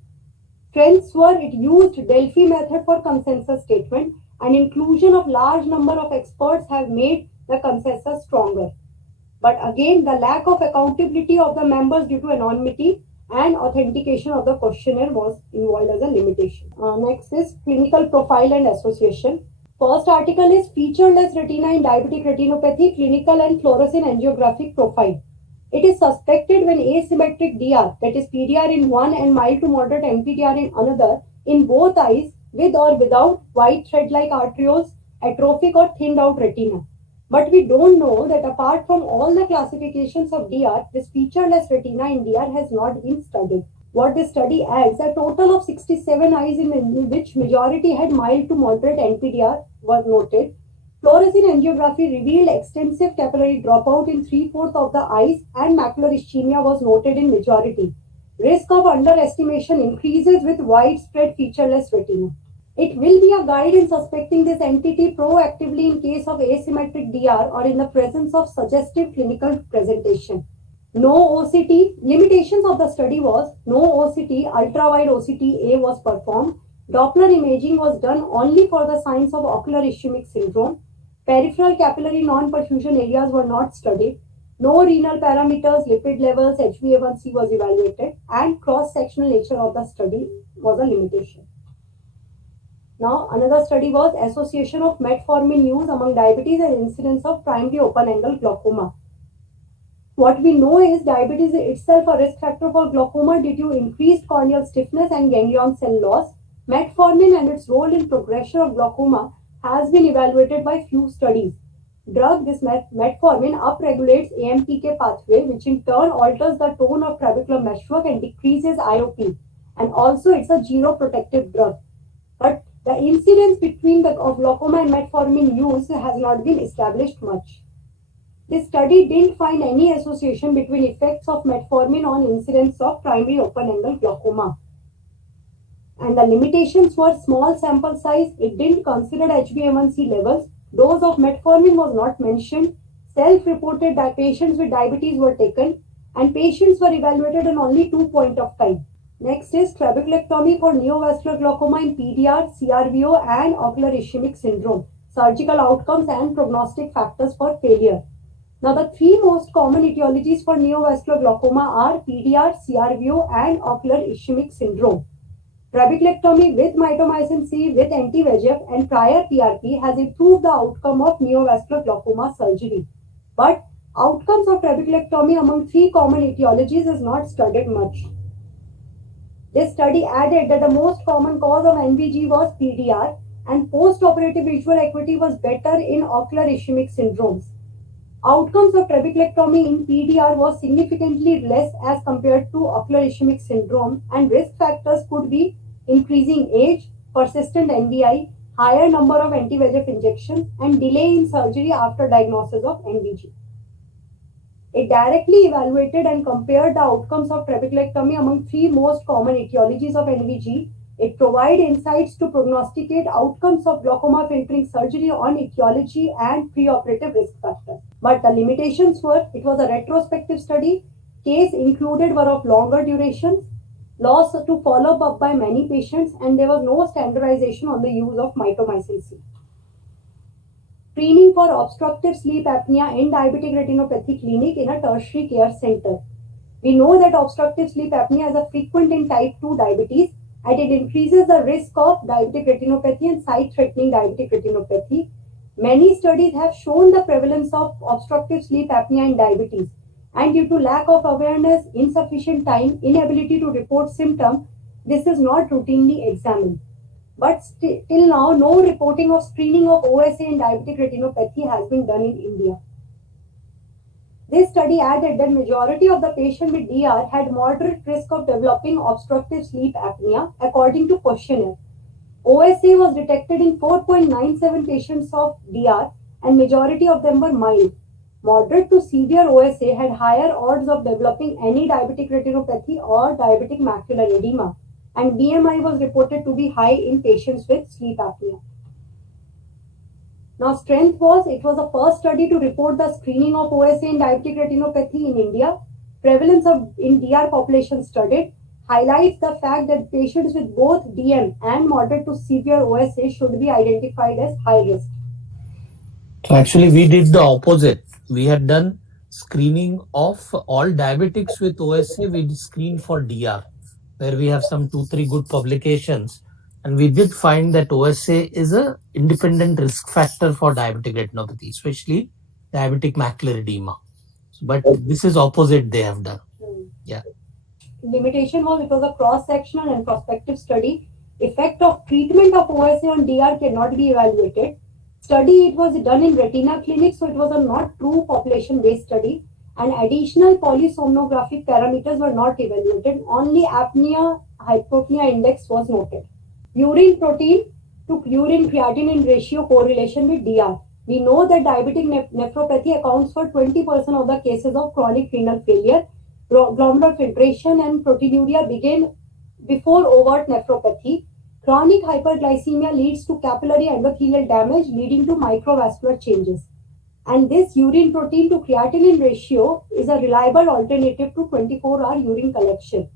Strengths were, it used Delphi method for consensus statement, and inclusion of large number of experts have made the consensus stronger. But again, the lack of accountability of the members due to anonymity and authentication of the questionnaire was involved as a limitation. Next is clinical profile and association. First article is featureless retina in diabetic retinopathy, clinical and fluorescein angiographic profile. It is suspected when asymmetric DR, that is PDR in one and mild to moderate NPDR in another, in both eyes with or without white thread-like arterioles, atrophic or thinned out retina. But we don't know that apart from all the classifications of DR, this featureless retina in DR has not been studied. What this study adds, a total of 67 eyes in which majority had mild to moderate NPDR was noted. Fluorescein angiography revealed extensive capillary dropout in 3/4 of the eyes, and macular ischemia was noted in majority. Risk of underestimation increases with widespread featureless retina. It will be a guide in suspecting this entity proactively in case of asymmetric DR or in the presence of suggestive clinical presentation. No OCT. Limitations of the study was no OCT, ultra-wide OCT A was performed. Doppler imaging was done only for the signs of ocular ischemic syndrome. Peripheral capillary non-perfusion areas were not studied. No renal parameters, lipid levels, HbA1c was evaluated, and cross-sectional nature of the study was a limitation. Now, another study was association of metformin use among diabetes and incidence of primary open-angle glaucoma. What we know is diabetes is itself a risk factor for glaucoma due to increased corneal stiffness and ganglion cell loss. Metformin and its role in progression of glaucoma has been evaluated by few studies. drug, this metformin, upregulates AMPK pathway, which in turn alters the tone of trabecular meshwork and decreases IOP. And also, it's a geroprotective drug. But the incidence of glaucoma and metformin use has not been established much. This study didn't find any association between effects of metformin on incidence of primary open-angle glaucoma. And the limitations were small sample size. It didn't consider HbA1c levels. Dose of metformin was not mentioned. Self-reported that patients with diabetes were taken, and patients were evaluated on only 2 points of time. Next is trabeculectomy for neovascular glaucoma in PDR, CRVO, and ocular ischemic syndrome. Surgical outcomes and prognostic factors for failure. Now, the three most common etiologies for neovascular glaucoma are PDR, CRVO, and ocular ischemic syndrome. Trabeculectomy with mitomycin C with anti-VEGF and prior PRP has improved the outcome of neovascular glaucoma surgery. But outcomes of trabeculectomy among three common etiologies is not studied much. This study added that the most common cause of NVG was PDR and post-operative visual acuity was better in ocular ischemic syndromes. Outcomes of trabeculectomy in PDR was significantly less as compared to ocular ischemic syndrome, and risk factors could be increasing age, persistent NVI, higher number of anti-VEGF injections, and delay in surgery after diagnosis of NVG. It directly evaluated and compared the outcomes of trabeculectomy among three most common etiologies of NVG. It provided insights to prognosticate outcomes of glaucoma filtering surgery on etiology and preoperative risk factors. But the limitations were, it was a retrospective study, case included were of longer durations, loss to follow up by many patients, and there was no standardization on the use of mitomycin C. Screening for obstructive sleep apnea in diabetic retinopathy clinic in a tertiary care center. We know that obstructive sleep apnea is a frequent in type 2 diabetes, and it increases the risk of diabetic retinopathy and sight-threatening diabetic retinopathy. Many studies have shown the prevalence of obstructive sleep apnea in diabetes, and due to lack of awareness, insufficient time, inability to report symptoms, this is not routinely examined. But till now, no reporting of screening of OSA in diabetic retinopathy has been done in India. This study added that majority of the patients with DR had moderate risk of developing obstructive sleep apnea according to questionnaire. OSA was detected in 4.97 patients of DR, and majority of them were mild. Moderate to severe OSA had higher odds of developing any diabetic retinopathy or diabetic macular edema, and BMI was reported to be high in patients with sleep apnea. Now, strength was, it was the first study to report the screening of OSA in diabetic retinopathy in India. Prevalence of in DR population studied highlights the fact that patients with both DM and moderate to severe OSA should be identified as high risk. So actually, we did the opposite. We had done screening of all diabetics with OSA. We screened for DR, where we have some 2-3 good publications. And we did find that OSA is an independent risk factor for diabetic retinopathy, especially diabetic macular edema. But this is opposite they have done. Yeah. Limitation was, it was a cross-sectional and prospective study. Effect of treatment of OSA on DR cannot be evaluated. Study, it was done in retina clinic, so it was a not true population-based study. And additional polysomnographic parameters were not evaluated. Only apnea hypopnea index was noted. Urine protein to urine creatinine ratio correlation with DR. We know that diabetic nephropathy accounts for 20% of the cases of chronic renal failure. Glomerular filtration and proteinuria begin before overt nephropathy. Chronic hyperglycemia leads to capillary endothelial damage, leading to microvascular changes. And this urine protein to creatinine ratio is a reliable alternative to 24-hour urine collection.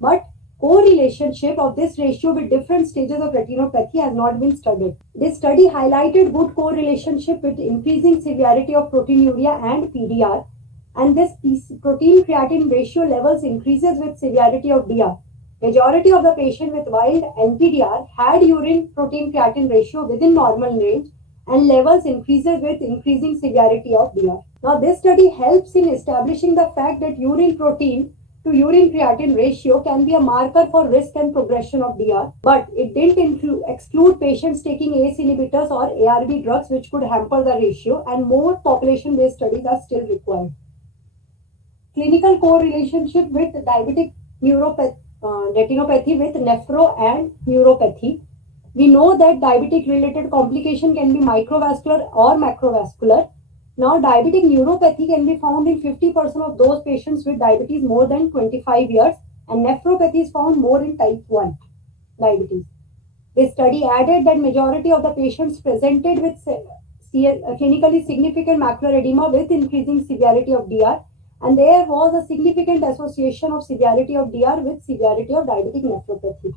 But correlationship of this ratio with different stages of retinopathy has not been studied. This study highlighted good correlationship with increasing severity of proteinuria and PDR, and this protein creatinine ratio levels increases with severity of DR. Majority of the patient with wild NPDR had urine protein creatinine ratio within normal range, and levels increases with increasing severity of DR. Now, this study helps in establishing the fact that urine protein to urine creatinine ratio can be a marker for risk and progression of DR, but it didn't exclude patients taking ACE inhibitors or ARB drugs, which could hamper the ratio, and more population-based studies are still required. Clinical correlationship with diabetic retinopathy with nephro and neuropathy. We know that diabetic-related complication can be microvascular or macrovascular. Now, diabetic neuropathy can be found in 50% of those patients with diabetes more than 25 years, and nephropathy is found more in type 1 diabetes. This study added that majority of the patients presented with clinically significant macular edema with increasing severity of DR, and there was a significant association of severity of DR with severity of diabetic nephropathy.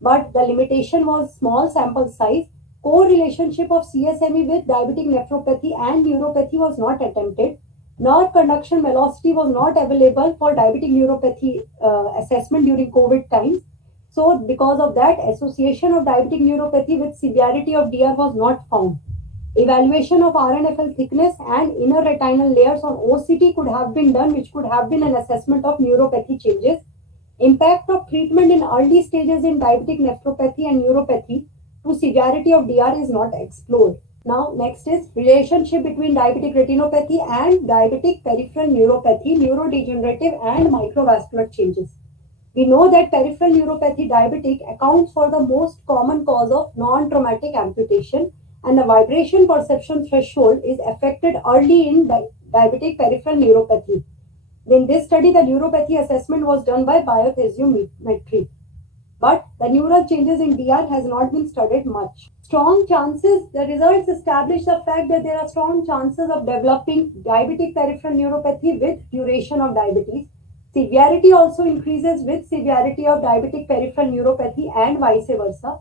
But the limitation was small sample size. Co-relationship of CSME with diabetic nephropathy and neuropathy was not attempted. Nerve conduction velocity was not available for diabetic neuropathy assessment during COVID times. So because of that, association of diabetic neuropathy with severity of DR was not found. Evaluation of RNFL thickness and inner retinal layers on OCT could have been done, which could have been an assessment of neuropathy changes. Impact of treatment in early stages in diabetic nephropathy and neuropathy to severity of DR is not explored. Now, next is relationship between diabetic retinopathy and diabetic peripheral neuropathy, neurodegenerative and microvascular changes. We know that peripheral neuropathy diabetic accounts for the most common cause of non-traumatic amputation, and the vibration perception threshold is affected early in diabetic peripheral neuropathy. In this study, the neuropathy assessment was done by biothesiometry. But the neural changes in DR has not been studied much. Strong chances, the results establish the fact that there are strong chances of developing diabetic peripheral neuropathy with duration of diabetes. Severity also increases with severity of diabetic peripheral neuropathy and vice versa.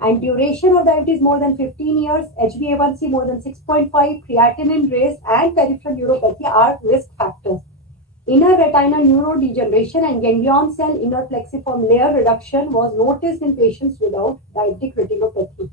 And duration of diabetes more than 15 years, HbA1c more than 6.5, creatinine raise, and peripheral neuropathy are risk factors. Inner retinal neurodegeneration and ganglion cell inner plexiform layer reduction was noticed in patients without diabetic retinopathy.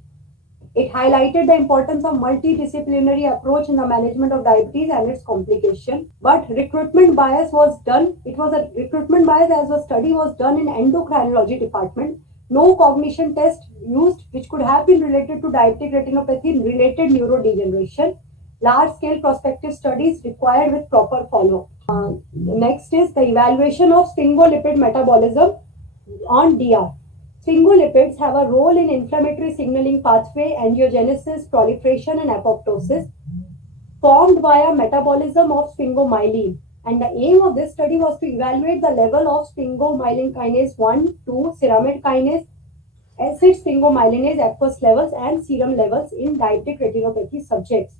It highlighted the importance of multidisciplinary approach in the management of diabetes and its complication. But recruitment bias was done. It was a recruitment bias as the study was done in endocrinology department. No cognition test used, which could have been related to diabetic retinopathy and related neurodegeneration. Large-scale prospective studies required with proper follow-up. Next is the evaluation of sphingolipid metabolism on DR. Sphingolipids have a role in inflammatory signaling pathway, angiogenesis, proliferation, and apoptosis formed via metabolism of sphingomyelin. And the aim of this study was to evaluate the level of sphingomyelin kinase 1, 2, ceramide kinase, acid sphingomyelinase aqueous levels, and serum levels in diabetic retinopathy subjects.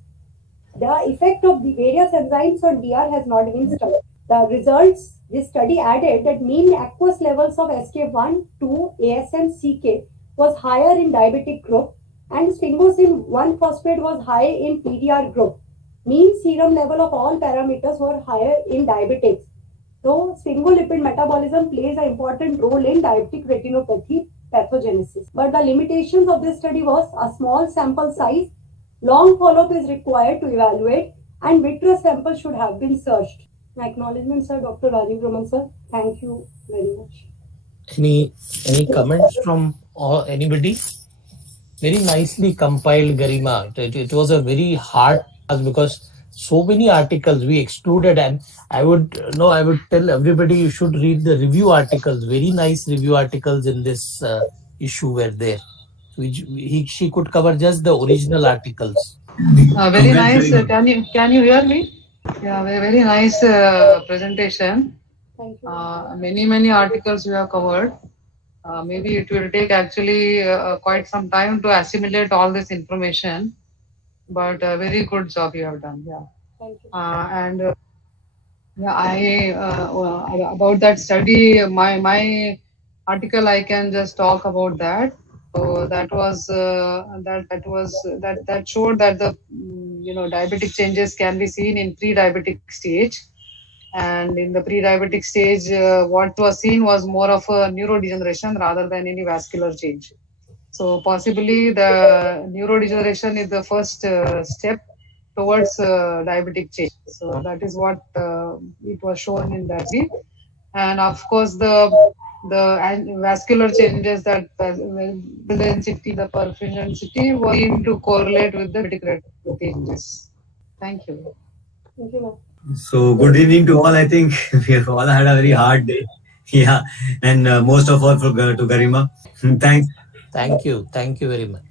The effect of the various enzymes on DR has not been studied. The results, this study added that mean aqueous levels of SK1, 2, ASM, CK was higher in diabetic group, and sphingosine 1-phosphate was high in PDR group. Mean serum level of all parameters were higher in diabetics. So, sphingolipid metabolism plays an important role in diabetic retinopathy pathogenesis. But the limitations of this study was a small sample size. Long follow-up is required to evaluate, and vitreous samples should have been searched. My acknowledgement, sir, Dr. Rajiv Raman, sir. Thank you very much. Any comments from anybody? Very nicely compiled, Garima. It was a very hard task because so many articles we excluded, and I would tell everybody you should read the review articles. Very nice review articles in this issue were there. She could cover just the original articles. Very nice. Can you hear me? Yeah, very nice presentation. Thank you. Many articles you have covered. Maybe it will take actually quite some time to assimilate all this information, but very good job you have done. Yeah. Thank you. And yeah, about that study, my article, I can just talk about that. So that was that showed that the diabetic changes can be seen in pre-diabetic stage, and in the pre-diabetic stage, what was seen was more of a neurodegeneration rather than any vascular change. So possibly the neurodegeneration is the first step towards diabetic change. So that is what it was shown in that study. and of course vascular changes, that the density, the perfusion density, were seen to correlate with the diabetic changes. Thank you. Thank you, ma'am. So good evening to all. I think we have all had a very hard day. Yeah, and most of all to Garima. Thanks. Thank you very much.